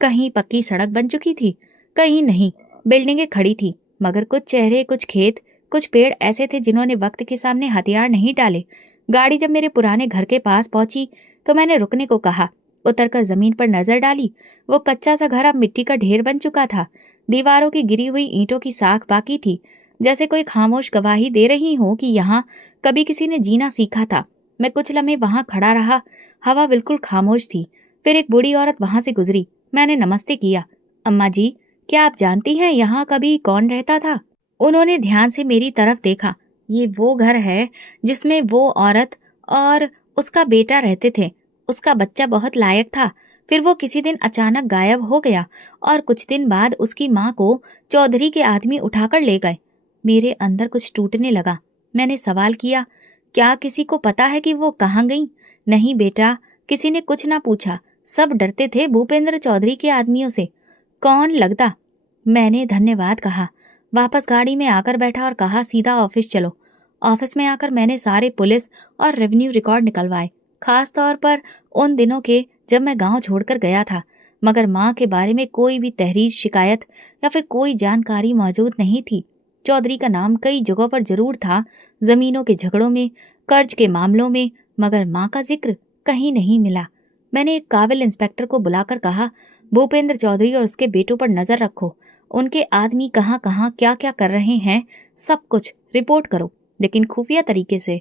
कहीं पक्की सड़क बन चुकी थी, कहीं नहीं, बिल्डिंगें खड़ी थी, मगर कुछ चेहरे, कुछ खेत, कुछ पेड़ ऐसे थे जिन्होंने वक्त के सामने हथियार नहीं डाले। गाड़ी जब मेरे पुराने घर के पास पहुंची तो मैंने रुकने को कहा। उतरकर जमीन पर नजर डाली। वो कच्चा सा घर अब मिट्टी का ढेर बन चुका था। दीवारों की गिरी हुई ईंटों की साख बाकी थी, जैसे कोई खामोश गवाही दे रही हो कि यहाँ कभी किसी ने जीना सीखा था। मैं कुछ लम्हे वहां खड़ा रहा। हवा बिल्कुल खामोश थी। फिर एक बूढ़ी औरत वहां से गुजरी। मैंने नमस्ते किया। अम्मा जी, क्या आप जानती हैं यहाँ कभी कौन रहता था? उन्होंने ध्यान से मेरी तरफ देखा। ये वो घर है जिसमें वो औरत और उसका बेटा रहते थे। उसका बच्चा बहुत लायक था। फिर वो किसी दिन अचानक गायब हो गया और कुछ दिन बाद उसकी माँ को चौधरी के आदमी उठाकर ले गए। मेरे अंदर कुछ टूटने लगा। मैंने सवाल किया, क्या किसी को पता है कि वो कहाँ गई? नहीं बेटा, किसी ने कुछ ना पूछा। सब डरते थे भूपेंद्र चौधरी के आदमियों से। कौन लगता? मैंने धन्यवाद कहा। वापस गाड़ी में आकर बैठा और कहा, सीधा ऑफिस चलो। ऑफिस में आकर मैंने सारे पुलिस और रेवेन्यू रिकॉर्ड निकलवाए, खास तौर पर उन दिनों के जब मैं गांव छोड़कर गया था। मगर माँ के बारे में कोई भी तहरीर, शिकायत या फिर कोई जानकारी मौजूद नहीं थी। चौधरी का नाम कई जगहों पर जरूर था, जमीनों के झगड़ों में, कर्ज के मामलों में, मगर माँ का जिक्र कहीं नहीं मिला। मैंने एक काबिल इंस्पेक्टर को बुलाकर कहा, भूपेंद्र चौधरी और उसके बेटों पर नजर रखो। उनके आदमी कहाँ कहाँ क्या क्या कर रहे हैं, सब कुछ रिपोर्ट करो, लेकिन खुफिया तरीके से।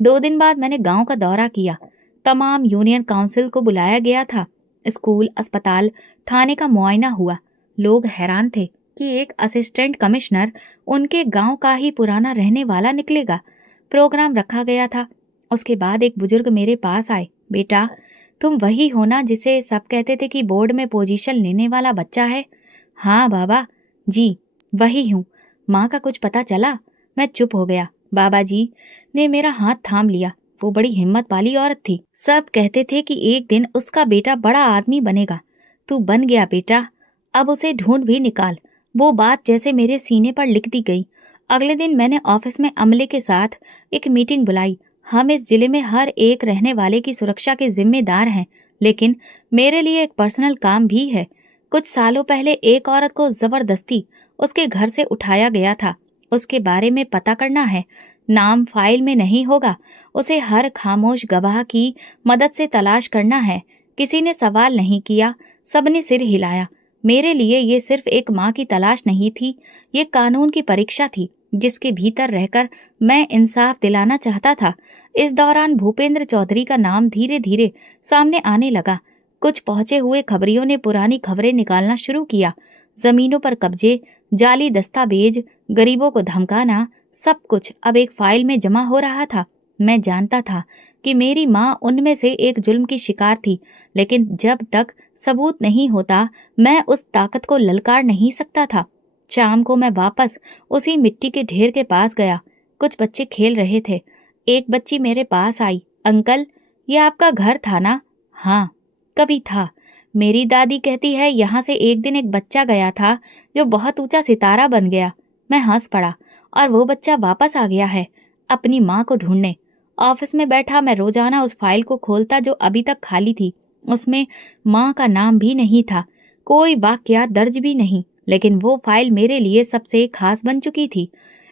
2 दिन बाद मैंने गांव का दौरा किया। तमाम यूनियन काउंसिल को बुलाया गया था। स्कूल, अस्पताल, थाने का मुआयना हुआ। लोग हैरान थे कि एक असिस्टेंट कमिश्नर उनके गांव का ही पुराना रहने वाला निकलेगा। प्रोग्राम रखा गया था। उसके बाद एक बुजुर्ग मेरे पास आए, बेटा तुम वही हो ना जिसे सब कहते थे कि बोर्ड में पोजीशन लेने वाला बच्चा है? हाँ बाबा जी, वही हूँ। माँ का कुछ पता चला? मैं चुप हो गया। बाबा जी ने मेरा हाथ थाम लिया। वो बड़ी हिम्मत वाली औरत थी। सब कहते थे कि एक दिन उसका बेटा बड़ा आदमी बनेगा। तू बन गया बेटा, अब उसे ढूंढ भी निकाल। वो बात जैसे मेरे सीने पर लिख दी गई। अगले दिन मैंने ऑफिस में अमले के साथ एक मीटिंग बुलाई। हम इस जिले में हर एक रहने वाले की सुरक्षा के जिम्मेदार हैं, लेकिन मेरे लिए एक पर्सनल काम भी है। कुछ सालों पहले एक औरत को जबरदस्ती उसके घर से उठाया गया था। उसके बारे में पता करना है। नाम फाइल में नहीं होगा। उसे हर खामोश गवाह की मदद से तलाश करना है। किसी ने सवाल नहीं किया, सबने सिर हिलाया। मेरे लिए ये सिर्फ एक माँ की तलाश नहीं थी, ये कानून की परीक्षा थी जिसके भीतर रहकर मैं इंसाफ दिलाना चाहता था। इस दौरान भूपेंद्र चौधरी का नाम धीरे धीरे सामने आने लगा। कुछ पहुंचे हुए खबरियों ने पुरानी खबरें निकालना शुरू किया। जमीनों पर कब्जे, जाली दस्तावेज, गरीबों को धमकाना, सब कुछ अब एक फाइल में जमा हो रहा था। मैं जानता था कि मेरी माँ उनमें से एक जुल्म की शिकार थी, लेकिन जब तक सबूत नहीं होता मैं उस ताकत को ललकार नहीं सकता था। शाम को मैं वापस उसी मिट्टी के ढेर के पास गया। कुछ बच्चे खेल रहे थे। एक बच्ची मेरे पास आई, अंकल ये आपका घर था ना? हाँ, कभी था। मेरी दादी कहती है यहाँ से एक दिन एक बच्चा गया था जो बहुत ऊंचा सितारा बन गया। मैं हंस पड़ा। और वो बच्चा वापस आ गया है अपनी माँ को ढूंढने। ऑफिस में बैठा मैं रोजाना उस फाइल को खोलता जो अभी तक खाली थी। उसमें माँ का नाम भी नहीं था, कोई वाकया दर्ज भी नहीं, लेकिन वो फाइल मेरे लिए सबसे खास बन चुकी थी।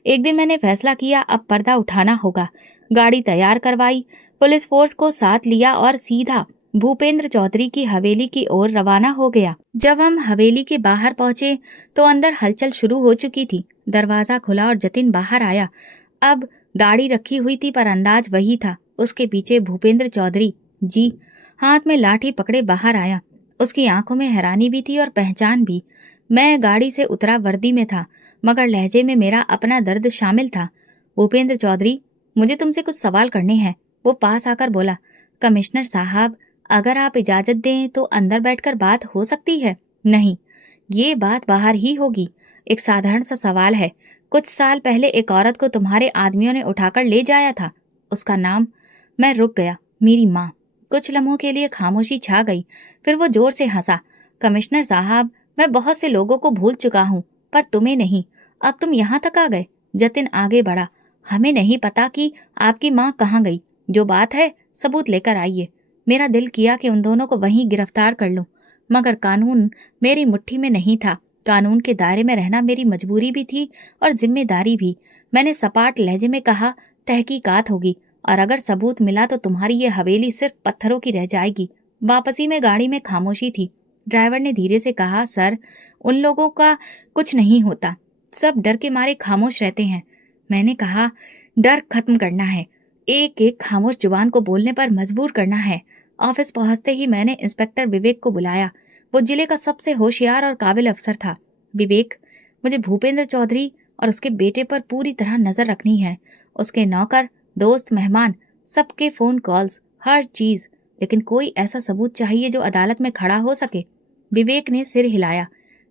एक दिन मैंने फैसला किया, अब पर्दा उठाना होगा। गाड़ी तैयार करवाई, पुलिस फोर्स को साथ लिया और सीधा भूपेंद्र चौधरी की हवेली की ओर रवाना हो गया। जब हम हवेली के बाहर पहुंचे तो अंदर हलचल शुरू हो चुकी थी। दरवाजा खुला और जतिन बाहर आया। अब दाढ़ी रखी हुई थी पर अंदाज वही था। उसके पीछे भूपेंद्र चौधरी जी हाथ में लाठी पकड़े बाहर आया। उसकी आंखों में हैरानी भी थी और पहचान भी। मैं गाड़ी से उतरा, वर्दी में था। मगर लहजे में मेरा अपना दर्द शामिल था। भूपेंद्र चौधरी, मुझे तुमसे कुछ सवाल करने हैं। वो पास आकर बोला। कमिश्नर साहब, अगर आप इजाजत दें तो अंदर बैठकर बात हो सकती है? नहीं, ये बात बाहर ही होगी। एक साधारण सा सवाल है। कुछ साल पहले एक औरत को तुम्हारे आदमियों ने उठाकर ले जाया था, उसका नाम? मैं रुक गया। मेरी माँ। कुछ लम्हों के लिए खामोशी छा गई, फिर वो जोर से हंसा। कमिश्नर साहब, मैं बहुत से लोगों को भूल चुका हूँ, पर तुम्हें नहीं। अब तुम यहाँ तक आ गए। जतिन आगे बढ़ा। हमें नहीं पता कि आपकी माँ कहाँ गई। जो बात है, सबूत लेकर आइए। मेरा दिल किया कि उन दोनों को वहीं गिरफ्तार कर लूं, मगर कानून मेरी मुट्ठी में नहीं था। कानून के दायरे में रहना मेरी मजबूरी भी थी और जिम्मेदारी भी। मैंने सपाट लहजे में कहा, तहकीकात होगी, और अगर सबूत मिला तो तुम्हारी ये हवेली सिर्फ पत्थरों की रह जाएगी। वापसी में गाड़ी में खामोशी थी। ड्राइवर ने धीरे से कहा, सर, उन लोगों का कुछ नहीं होता, सब डर के मारे खामोश रहते हैं। मैंने कहा, डर खत्म करना है, एक एक खामोश जुबान को बोलने पर मजबूर करना है। ऑफिस पहुंचते ही मैंने इंस्पेक्टर विवेक को बुलाया। वो जिले का सबसे होशियार और काबिल अफसर था। विवेक, मुझे भूपेंद्र चौधरी और उसके बेटे पर पूरी तरह नजर रखनी है। उसके नौकर, दोस्त, मेहमान, सबके फोन कॉल्स, हर चीज। लेकिन कोई ऐसा सबूत चाहिए जो अदालत में खड़ा हो सके। विवेक ने सिर हिलाया।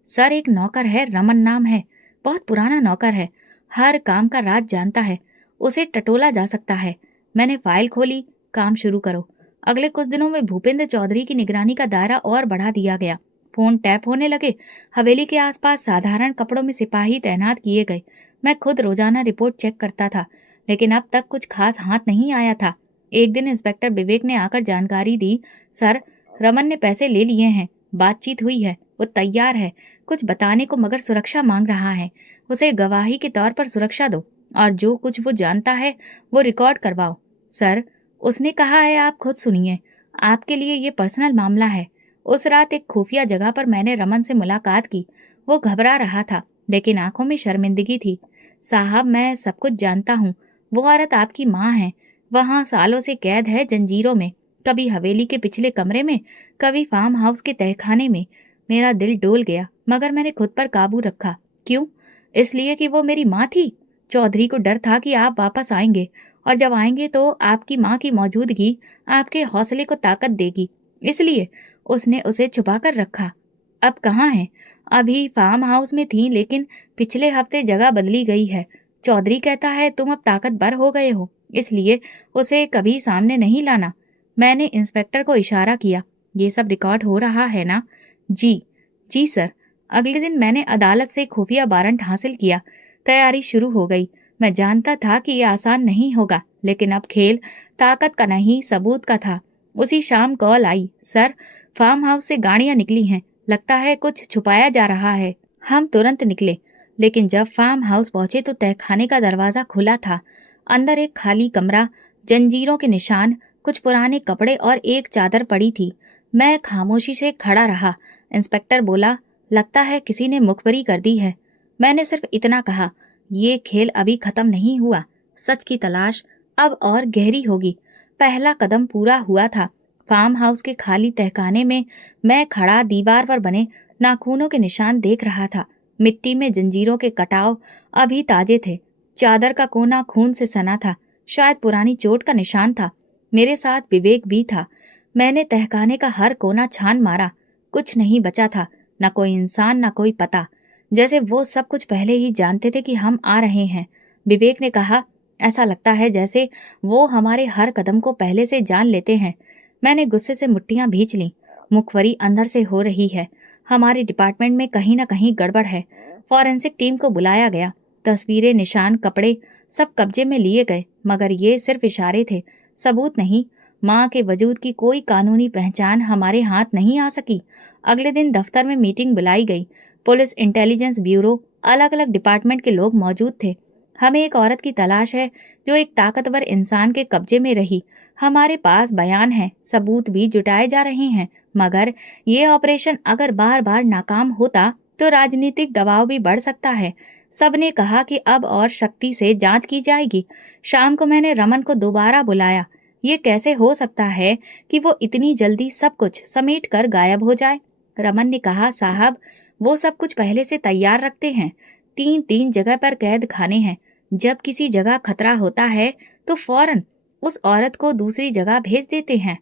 सर, एक नौकर है, रमन नाम है। बहुत पुराना नौकर है, हर काम का राज जानता है। उसे टटोला जा सकता है। मैंने फाइल खोली। काम शुरू करो। अगले कुछ दिनों में भूपेंद्र चौधरी की निगरानी का दायरा और बढ़ा दिया गया। फोन टैप होने लगे। हवेली के आसपास साधारण कपड़ों में सिपाही तैनात किए गए। मैं खुद रोजाना रिपोर्ट चेक करता था, लेकिन अब तक कुछ खास हाथ नहीं आया था। एक दिन इंस्पेक्टर विवेक ने आकर जानकारी दी। सर, रमन ने पैसे ले लिए हैं, बातचीत हुई है, वो तैयार है कुछ बताने को, मगर सुरक्षा मांग रहा है। उसे गवाही के तौर पर सुरक्षा दो, और जो कुछ वो जानता है वो रिकॉर्ड करवाओ। सर, उसने कहा है, आप खुद सुनिए, आपके लिए ये पर्सनल मामला है। उस रात एक खुफिया जगह पर मैंने रमन से मुलाकात की। वो घबरा रहा था, लेकिन आंखों में शर्मिंदगी थी। साहब, मैं सब कुछ जानता हूँ। वो औरत आपकी माँ है, वहाँ सालों से कैद है जंजीरों में, कभी हवेली के पिछले कमरे में, कभी फार्म हाउस के तहखाने में। मेरा दिल डोल गया, मगर मैंने खुद पर काबू रखा। क्यों? इसलिए कि वो मेरी माँ थी। चौधरी को डर था कि आप वापस आएंगे, और जब आएंगे तो आपकी माँ की मौजूदगी आपके हौसले को ताकत देगी। इसलिए उसने उसे छुपा कर रखा। अब कहाँ है? अभी फार्म हाउस में थी, लेकिन पिछले हफ्ते जगह बदली गई है। चौधरी कहता है तुम अब ताकतवर हो गए हो, इसलिए उसे कभी सामने नहीं लाना। मैंने इंस्पेक्टर को इशारा किया। ये सब रिकॉर्ड हो रहा है ना? जी। जी सर। अगले दिन मैंने अदालत से खुफिया वारंट हासिल किया। तैयारी शुरू हो गई। मैं जानता था कि ये आसान नहीं होगा, लेकिन अब खेल ताकत का नहीं, सबूत का था। उसी शाम कॉल आई। सर, फार्म हाउस से गाड़ियां निकली हैं, लगता है कुछ छुपाया जा रहा है। हम तुरंत निकले, लेकिन जब फार्म हाउस पहुंचे तो तहखाने का दरवाजा खुला था। अंदर एक खाली कमरा, जंजीरों के निशान, कुछ पुराने कपड़े और एक चादर पड़ी थी। मैं खामोशी से खड़ा रहा। इंस्पेक्टर बोला, लगता है किसी ने मुखबरी कर दी है। मैंने सिर्फ इतना कहा, ये खेल अभी खत्म नहीं हुआ। सच की तलाश अब और गहरी होगी। पहला कदम पूरा हुआ था। फार्म हाउस के खाली तहखाने में मैं खड़ा दीवार पर बने नाखूनों के निशान देख रहा था। मिट्टी में जंजीरों के कटाव अभी ताजे थे। चादर का कोना खून से सना था, शायद पुरानी चोट का निशान था। मेरे साथ विवेक भी था। मैंने तहखाने का हर कोना छान मारा। कुछ नहीं बचा था, न कोई इंसान, न कोई पता। जैसे वो सब कुछ पहले ही जानते थे कि हम आ रहे हैं। विवेक ने कहा, ऐसा लगता है जैसे वो हमारे हर कदम को पहले से जान लेते हैं। मैंने गुस्से से मुट्ठियां भींच लीं। मुखबरी अंदर से हो रही है। हमारे डिपार्टमेंट में कहीं ना कहीं गड़बड़ है। फॉरेंसिक टीम को बुलाया गया। तस्वीरें, निशान, कपड़े सब कब्जे में लिए गए, मगर ये सिर्फ इशारे थे, सबूत नहीं। माँ के वजूद की कोई कानूनी पहचान हमारे हाथ नहीं आ सकी। अगले दिन दफ्तर में मीटिंग बुलाई गई। पुलिस, इंटेलिजेंस ब्यूरो, अलग अलग डिपार्टमेंट के लोग मौजूद थे। हमें एक औरत की तलाश है जो एक ताकतवर इंसान के कब्जे में रही। हमारे पास बयान है, सबूत भी जुटाए जा रहे हैं, मगर ये ऑपरेशन अगर बार बार नाकाम होता तो राजनीतिक दबाव भी बढ़ सकता है। सबने कहा कि अब और सख्ती से जांच की जाएगी। शाम को मैंने रमन को दोबारा बुलाया। ये कैसे हो सकता है कि वो इतनी जल्दी सब कुछ समेट कर गायब हो जाए? रमन ने कहा, साहब, वो सब कुछ पहले से तैयार रखते हैं। तीन तीन जगह पर कैद खाने हैं। जब किसी जगह खतरा होता है तो फौरन उस औरत को दूसरी जगह भेज देते हैं।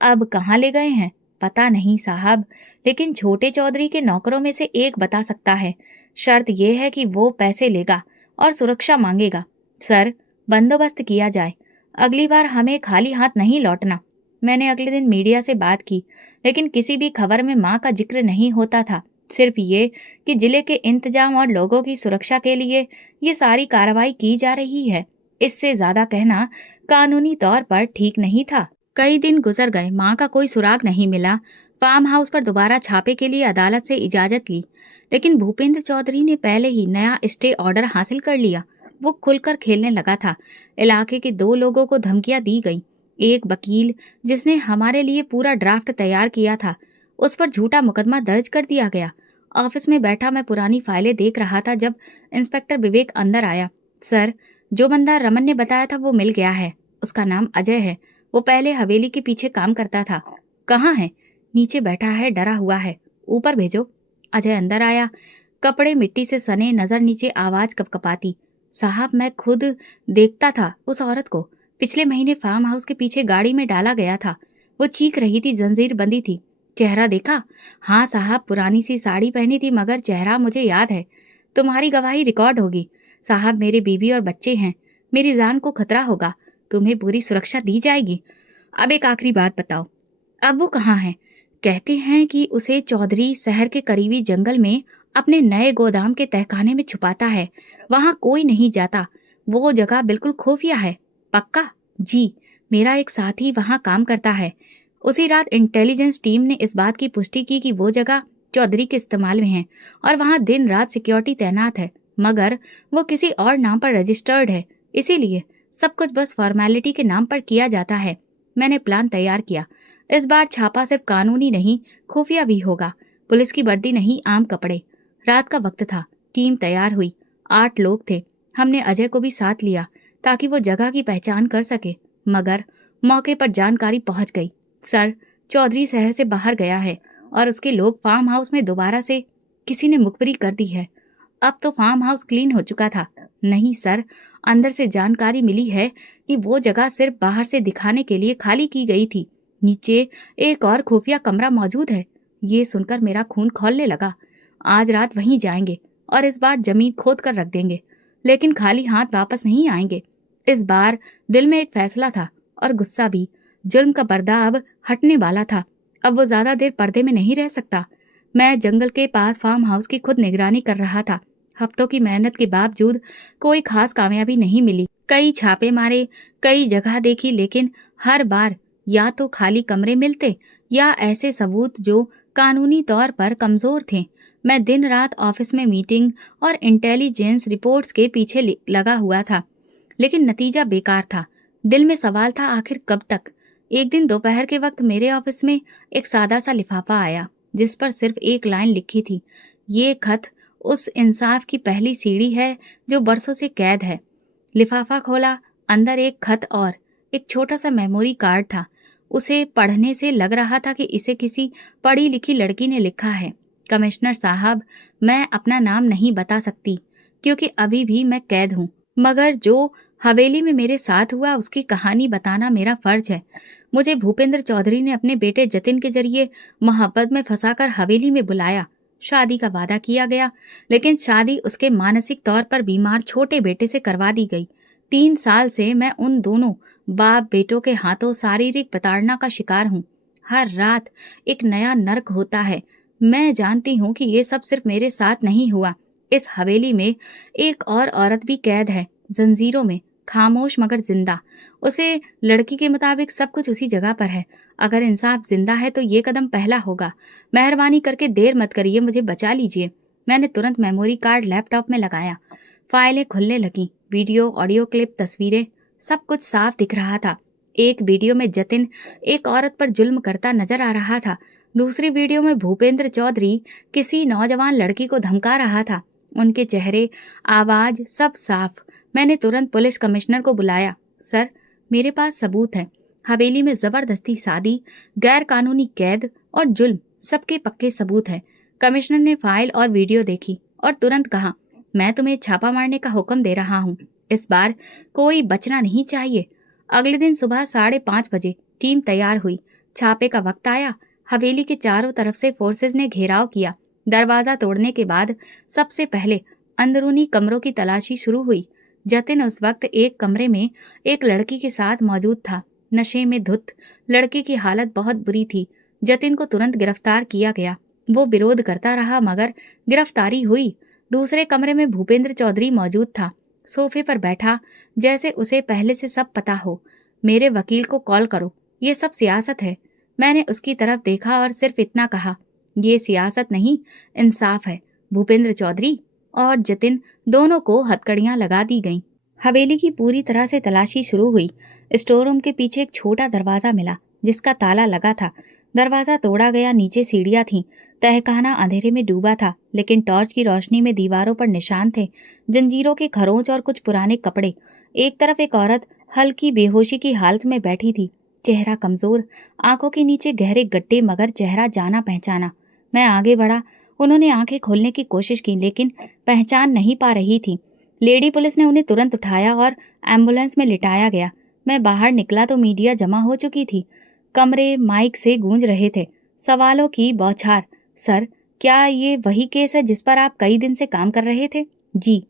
अब कहाँ ले गए हैं पता नहीं साहब, लेकिन छोटे चौधरी के नौकरों में से एक बता सकता है। शर्त यह है कि वो पैसे लेगा और सुरक्षा मांगेगा। सर, बंदोबस्त किया जाए, अगली बार हमें खाली हाथ नहीं लौटना। मैंने अगले दिन मीडिया से बात की, लेकिन किसी भी खबर में माँ का जिक्र नहीं होता था। सिर्फ ये कि जिले के इंतजाम और लोगों की सुरक्षा के लिए ये सारी कार्रवाई की जा रही है। इससे ज्यादा कहना कानूनी तौर पर ठीक नहीं था। कई दिन गुजर गए, माँ का कोई सुराग नहीं मिला। फार्म हाउस पर दोबारा छापे के लिए अदालत से इजाजत ली, लेकिन भूपेंद्र चौधरी ने पहले ही नया स्टे ऑर्डर हासिल कर लिया। वो खुलकर खेलने लगा था। इलाके के 2 लोगों को धमकियां दी गई। एक वकील जिसने हमारे लिए पूरा ड्राफ्ट तैयार किया था, उस पर झूठा मुकदमा दर्ज कर दिया गया। ऑफिस में बैठा मैं पुरानी फाइलें देख रहा था जब इंस्पेक्टर विवेक अंदर आया। सर, जो बंदा रमन ने बताया था वो मिल गया है। उसका नाम अजय है। वो पहले हवेली के पीछे काम करता था। कहाँ है? नीचे बैठा है, डरा हुआ है। ऊपर भेजो। अजय अंदर आया, कपड़े मिट्टी से सने, नजर नीचे, आवाज कपकपाती। साहब, मैं खुद देखता था उस औरत को। पिछले महीने फार्म हाउस के पीछे गाड़ी में डाला गया था। वो चीख रही थी, जंजीर बंदी थी। चेहरा देखा? हाँ साहब, पुरानी सी साड़ी पहनी थी, मगर चेहरा मुझे याद है। तुम्हारी गवाही रिकॉर्ड होगी। साहब, मेरे बीवी और बच्चे हैं, मेरी जान को खतरा होगा। तुम्हें पूरी सुरक्षा दी जाएगी। अब एक आखिरी बात बताओ, अब वो कहाँ है? कहते हैं कि उसे चौधरी शहर के करीबी जंगल में अपने नए गोदाम के तहखाने में छुपाता है। वहां कोई नहीं जाता। वो जगह बिल्कुल खुफिया है। पक्का? जी, मेरा एक साथी वहां काम करता है। उसी रात इंटेलिजेंस टीम ने इस बात की पुष्टि की कि वो जगह चौधरी के इस्तेमाल में है और वहां दिन रात सिक्योरिटी तैनात है, मगर वो किसी और नाम पर रजिस्टर्ड है। इसीलिए सब कुछ बस फॉर्मेलिटी के नाम पर किया जाता है। मैंने प्लान तैयार किया। इस बार छापा सिर्फ कानूनी नहीं, खुफिया भी होगा। पुलिस की वर्दी नहीं, आम कपड़े। रात का वक्त था। टीम तैयार हुई। 8 लोग थे। हमने अजय को भी साथ लिया ताकि वो जगह की पहचान कर सके, मगर मौके पर जानकारी पहुंच गई। सर, चौधरी शहर से बाहर गया है और उसके लोग फार्म हाउस में दोबारा से किसी ने मुखबरी कर दी है। अब तो फार्म हाउस क्लीन हो चुका था। नहीं सर, अंदर से जानकारी मिली है कि वो जगह सिर्फ बाहर से दिखाने के लिए खाली की गई थी। नीचे एक और खुफिया कमरा मौजूद है। ये सुनकर मेरा खून खौलने लगा। आज रात वहीं जाएंगे और इस बार जमीन खोद कर रख देंगे, लेकिन खाली हाथ वापस नहीं आएंगे। इस बार दिल में एक फैसला था और गुस्सा भी। जुल्म का पर्दा अब हटने वाला था। अब वो ज्यादा देर पर्दे में नहीं रह सकता। मैं जंगल के पास फार्म हाउस की खुद निगरानी कर रहा था। हफ्तों की मेहनत के बावजूद कोई खास कामयाबी नहीं मिली। कई छापे मारे, कई जगह देखी, लेकिन हर बार या तो खाली कमरे मिलते या ऐसे सबूत जो कानूनी तौर पर कमजोर थे। मैं दिन रात ऑफिस में मीटिंग और इंटेलिजेंस रिपोर्ट्स के पीछे लगा हुआ था, लेकिन नतीजा बेकार था। दिल में सवाल था, आखिर कब तक? एक दिन दोपहर के वक्त मेरे ऑफिस में एक सादा सा लिफाफा आया जिस पर सिर्फ एक लाइन लिखी थी, ये खत उस इंसाफ की पहली सीढ़ी है जो बरसों से कैद है। लिफाफा खोला, अंदर एक खत और एक छोटा सा मेमोरी कार्ड था। उसे पढ़ने से लग रहा था कि इसे किसी पढ़ी लिखी लड़की ने लिखा है। कमिश्नर साहब, मैं अपना नाम नहीं बता सकती क्योंकि अभी भी मैं कैद हूँ, मगर जो हवेली में मेरे साथ हुआ उसकी कहानी बताना मेरा फर्ज है। मुझे भूपेंद्र चौधरी ने अपने बेटे जतिन के जरिए मोहब्बत में फंसाकर हवेली में बुलाया। शादी का वादा किया गया, लेकिन शादी उसके मानसिक तौर पर बीमार छोटे बेटे से करवा दी गई। 3 साल से मैं उन दोनों बाप बेटों के हाथों शारीरिक प्रताड़ना का शिकार हूँ। हर रात एक नया नर्क होता है। मैं जानती हूँ कि ये सब सिर्फ मेरे साथ नहीं हुआ। इस हवेली में एक और औरत भी कैद है, जंजीरों में, खामोश मगर जिंदा। उसे लड़की के मुताबिक सब कुछ उसी जगह पर है। अगर इंसाफ जिंदा है तो ये कदम पहला होगा। मेहरबानी करके देर मत करिए, मुझे बचा लीजिए। मैंने तुरंत मेमोरी कार्ड लैपटॉप में लगाया। फाइलें खुलने लगी। वीडियो, ऑडियो क्लिप, तस्वीरें, सब कुछ साफ दिख रहा था। एक वीडियो में जतिन एक औरत पर जुल्म करता नजर आ रहा था। दूसरी वीडियो में भूपेंद्र चौधरी किसी नौजवान लड़की को धमका रहा था। उनके चेहरे, आवाज सब साफ। मैंने तुरंत पुलिस कमिश्नर को बुलाया। सर, मेरे पास सबूत है। हवेली में जबरदस्ती शादी, गैर कानूनी कैद और जुल्म, सबके पक्के सबूत हैं। कमिश्नर ने फाइल और वीडियो देखी और तुरंत कहा, मैं तुम्हें छापा मारने का हुक्म दे रहा हूँ। इस बार कोई बचना नहीं चाहिए। अगले दिन सुबह 5:30 बजे टीम तैयार हुई। छापे का वक्त आया। हवेली के चारों तरफ से फोर्सेज ने घेराव किया। दरवाजा तोड़ने के बाद सबसे पहले अंदरूनी कमरों की तलाशी शुरू हुई। जतिन उस वक्त एक कमरे में एक लड़की के साथ मौजूद था। नशे में धुत लड़की की हालत बहुत बुरी थी। जतिन को तुरंत गिरफ्तार किया गया। वो विरोध करता रहा मगर गिरफ्तारी हुई। दूसरे कमरे में भूपेंद्र चौधरी मौजूद था, सोफे पर बैठा, जैसे उसे पहले से सब पता हो। मेरे वकील को कॉल करो, ये सब सियासत है। मैंने उसकी तरफ देखा और सिर्फ इतना कहा, ये सियासत नहीं, इंसाफ है। भूपेंद्र चौधरी और जतिन दोनों को हथकड़ियां लगा दी गईं। हवेली की पूरी तरह से तलाशी शुरू हुई। स्टोर रूम के पीछे एक छोटा दरवाजा मिला जिसका ताला लगा था। दरवाजा तोड़ा गया। नीचे सीढ़ियां थीं। तहखाना अंधेरे में डूबा था, लेकिन टॉर्च की रोशनी में दीवारों पर निशान थे, जंजीरों के खरोंच और कुछ पुराने कपड़े। एक तरफ एक औरत हल्की बेहोशी की हालत में बैठी थी, चेहरा कमजोर, आंखों के नीचे गहरे गड्ढे, मगर चेहरा जाना पहचाना। मैं आगे बढ़ा। उन्होंने आंखें खोलने की कोशिश की, लेकिन पहचान नहीं पा रही थी। लेडी पुलिस ने उन्हें तुरंत उठाया और एम्बुलेंस में लिटाया गया। मैं बाहर निकला तो मीडिया जमा हो चुकी थी। कमरे माइक से गूंज रहे थे, सवालों की बौछार। सर, क्या ये वही केस है जिस पर आप कई दिन से काम कर रहे थे? जी,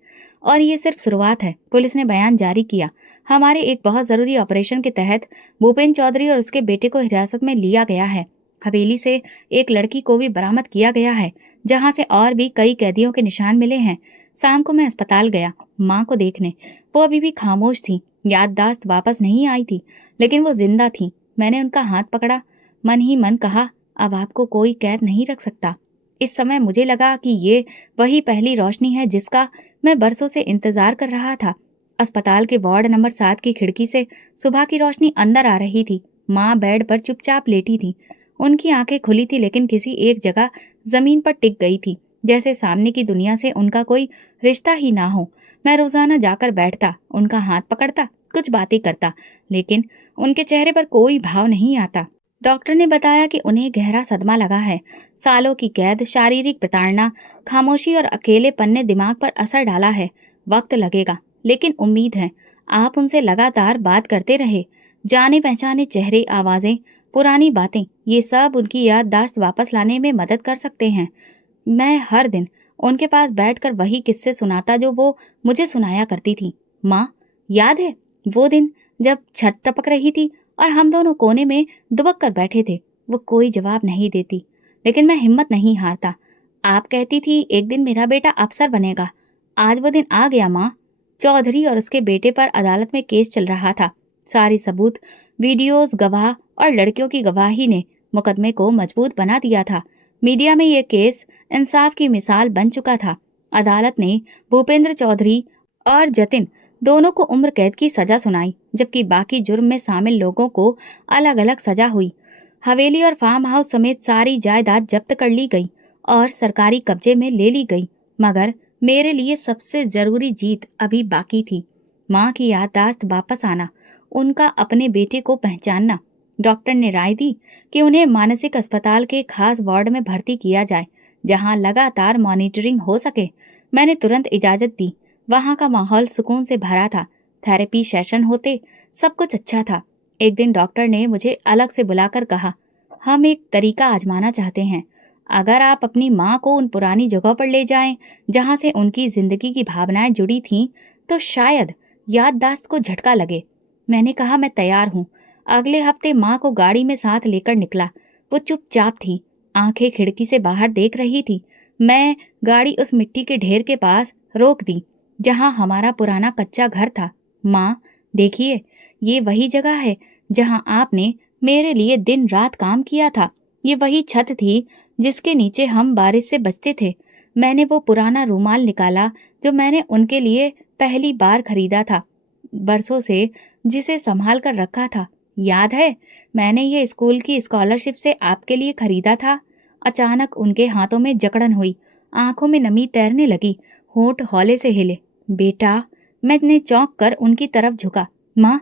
और ये सिर्फ शुरुआत है, पुलिस ने बयान जारी किया। हमारे एक बहुत जरूरी ऑपरेशन के तहत भूपेन चौधरी और उसके बेटे को हिरासत में लिया गया है। हवेली से एक लड़की को भी बरामद किया गया है, जहां से और भी कई कैदियों के निशान मिले हैं। शाम को मैं अस्पताल गया माँ को देखने। वो अभी भी खामोश थी, याददाश्त वापस नहीं आई थी, लेकिन वो जिंदा थी। मैंने उनका हाथ पकड़ा, मन ही मन कहा, अब आपको कोई कैद नहीं रख सकता। इस समय मुझे लगा कि ये वही पहली रोशनी है जिसका मैं बरसों से इंतजार कर रहा था। अस्पताल के वार्ड नंबर 7 की खिड़की से सुबह की रोशनी अंदर आ रही थी। माँ बेड पर चुपचाप लेटी थी। उनकी आंखें खुली थी, लेकिन किसी एक जगह जमीन पर टिक गई थी, जैसे सामने की दुनिया से उनका कोई रिश्ता ही ना हो। मैं रोजाना जाकर बैठता, उनका हाथ पकड़ता, कुछ बातें करता, लेकिन उनके चेहरे पर कोई भाव नहीं आता। डॉक्टर ने बताया कि उन्हें गहरा सदमा लगा है। सालों की कैद, शारीरिक प्रताड़ना, खामोशी और अकेलेपन ने दिमाग पर असर डाला है। वक्त लगेगा, लेकिन उम्मीद है। आप उनसे लगातार बात करते रहे। जाने पहचाने चेहरे, आवाजें, पुरानी बातें, ये सब उनकी याददाश्त वापस लाने में मदद कर सकते हैं। मैं हर दिन उनके पास बैठकर वही किस्से सुनाता जो वो मुझे सुनाया करती थी। माँ, याद है वो दिन जब छत टपक रही थी और हम दोनों कोने में दुबक कर बैठे थे? वो कोई जवाब नहीं देती, लेकिन मैं हिम्मत नहीं हारता। आप कहती थी एक दिन मेरा बेटा अफसर बनेगा। आज वो दिन आ गया माँ। चौधरी और उसके बेटे पर अदालत में केस चल रहा था। सारे सबूत, वीडियोस, गवाह और लड़कियों की गवाही ने मुकदमे को मजबूत बना दिया था। मीडिया में ये केस इंसाफ की मिसाल बन चुका था। अदालत ने भूपेंद्र चौधरी और जतिन दोनों को उम्र कैद की सजा सुनाई, जबकि बाकी जुर्म में शामिल लोगों को अलग अलग सजा हुई। हवेली और फार्म हाउस समेत सारी जायदाद जब्त कर ली गई और सरकारी कब्जे में ले ली गई। मगर मेरे लिए सबसे जरूरी जीत अभी बाकी थी। माँ की याददाश्त वापस आना, उनका अपने बेटे को पहचानना। डॉक्टर ने राय दी कि उन्हें मानसिक अस्पताल के खास वार्ड में भर्ती किया जाए, जहां लगातार मॉनिटरिंग हो सके। मैंने तुरंत इजाजत दी। वहां का माहौल सुकून से भरा था। थेरेपी सेशन होते, सब कुछ अच्छा था। एक दिन डॉक्टर ने मुझे अलग से बुलाकर कहा, हम एक तरीका आजमाना चाहते हैं। अगर आप अपनी माँ को उन पुरानी जगहों पर ले जाएं जहां से उनकी जिंदगी की भावनाएं जुड़ी थीं, तो शायद याददाश्त को झटका लगे। मैंने कहा, मैं तैयार हूँ। अगले हफ्ते माँ को गाड़ी में साथ लेकर निकला। वो चुपचाप थी, आंखें खिड़की से बाहर देख रही थी। मैं गाड़ी उस मिट्टी के ढेर के पास रोक दी जहां हमारा पुराना कच्चा घर था। माँ, देखिए, ये वही जगह है जहां आपने मेरे लिए दिन रात काम किया था। ये वही छत थी जिसके नीचे हम बारिश से बचते थे। मैंने वो पुराना रूमाल निकाला जो मैंने उनके लिए पहली बार खरीदा था, बरसों से जिसे संभाल कर रखा था। याद है, मैंने ये स्कूल की स्कॉलरशिप से आपके लिए खरीदा था। अचानक उनके हाथों में जकड़न हुई, आंखों में नमी तैरने लगी, होंठ हौले से हिले। बेटा, मैंने चौंक कर उनकी तरफ झुका। माँ,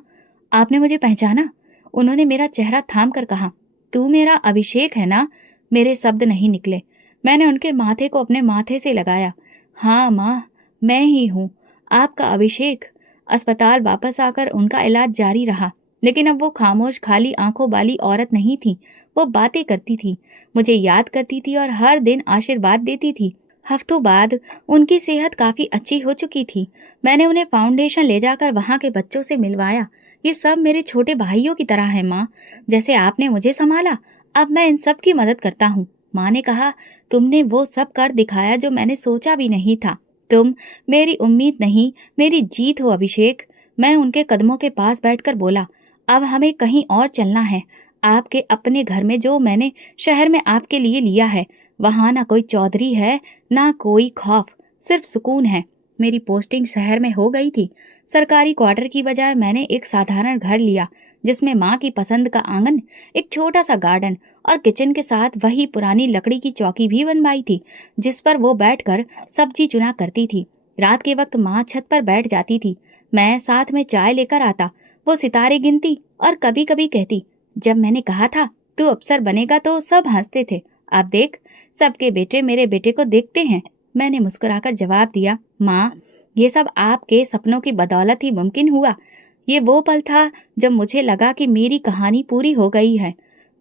आपने मुझे पहचाना? उन्होंने मेरा चेहरा थाम कर कहा, तू मेरा अभिषेक है ना? मेरे शब्द नहीं निकले। मैंने उनके माथे को अपने माथे से लगाया। हाँ माँ, मैं ही हूँ, आपका अभिषेक। अस्पताल वापस आकर उनका इलाज जारी रहा, लेकिन अब वो खामोश खाली आंखों वाली औरत नहीं थी। वो बातें करती थी, मुझे याद करती थी और हर दिन आशीर्वाद देती थी। हफ्तों बाद उनकी सेहत काफी अच्छी हो चुकी थी। मैंने उन्हें फाउंडेशन ले जाकर वहां के बच्चों से मिलवाया। ये सब मेरे छोटे भाइयों की तरह है माँ। जैसे आपने मुझे संभाला, अब मैं इन सब की मदद करता हूँ। माँ ने कहा, तुमने वो सब कर दिखाया जो मैंने सोचा भी नहीं था। तुम मेरी उम्मीद नहीं, मेरी जीत हो अभिषेक। मैं उनके कदमों के पास बैठकर बोला, अब हमें कहीं और चलना है। आपके अपने घर में जो मैंने शहर में आपके लिए लिया है, वहां ना कोई चौधरी है, ना कोई खौफ, सिर्फ सुकून है। मेरी पोस्टिंग शहर में हो गई थी। सरकारी क्वार्टर की बजाय मैंने एक साधारण घर लिया, जिसमें माँ की पसंद का आंगन, एक छोटा सा गार्डन और किचन के साथ वही पुरानी लकड़ी की चौकी भी बनवाई थी, जिस पर वो बैठकर सब्जी चुना करती थी। रात के वक्त माँ छत पर बैठ जाती थी, मैं साथ में चाय लेकर आता। वो सितारे गिनती और कभी कभी कहती, जब मैंने कहा था तू अफसर बनेगा तो सब हंसते थे, अब देख सबके बेटे मेरे बेटे को देखते हैं। मैंने मुस्कुराकर जवाब दिया, माँ, ये सब आपके सपनों की बदौलत ही मुमकिन हुआ। ये वो पल था जब मुझे लगा कि मेरी कहानी पूरी हो गई है।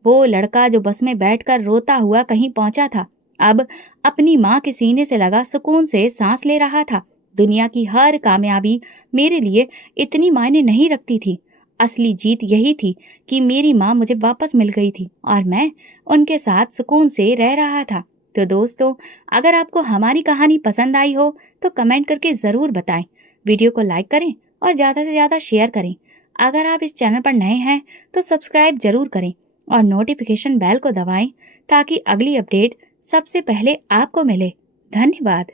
वो लड़का जो बस में बैठकर रोता हुआ कहीं पहुंचा था, अब अपनी माँ के सीने से लगा सुकून से सांस ले रहा था। दुनिया की हर कामयाबी मेरे लिए इतनी मायने नहीं रखती थी। असली जीत यही थी कि मेरी माँ मुझे वापस मिल गई थी और मैं उनके साथ सुकून से रह रहा था। तो दोस्तों, अगर आपको हमारी कहानी पसंद आई हो तो कमेंट करके ज़रूर बताएं। वीडियो को लाइक करें और ज़्यादा से ज़्यादा शेयर करें। अगर आप इस चैनल पर नए हैं तो सब्सक्राइब जरूर करें और नोटिफिकेशन बेल को दबाएं, ताकि अगली अपडेट सबसे पहले आपको मिले। धन्यवाद।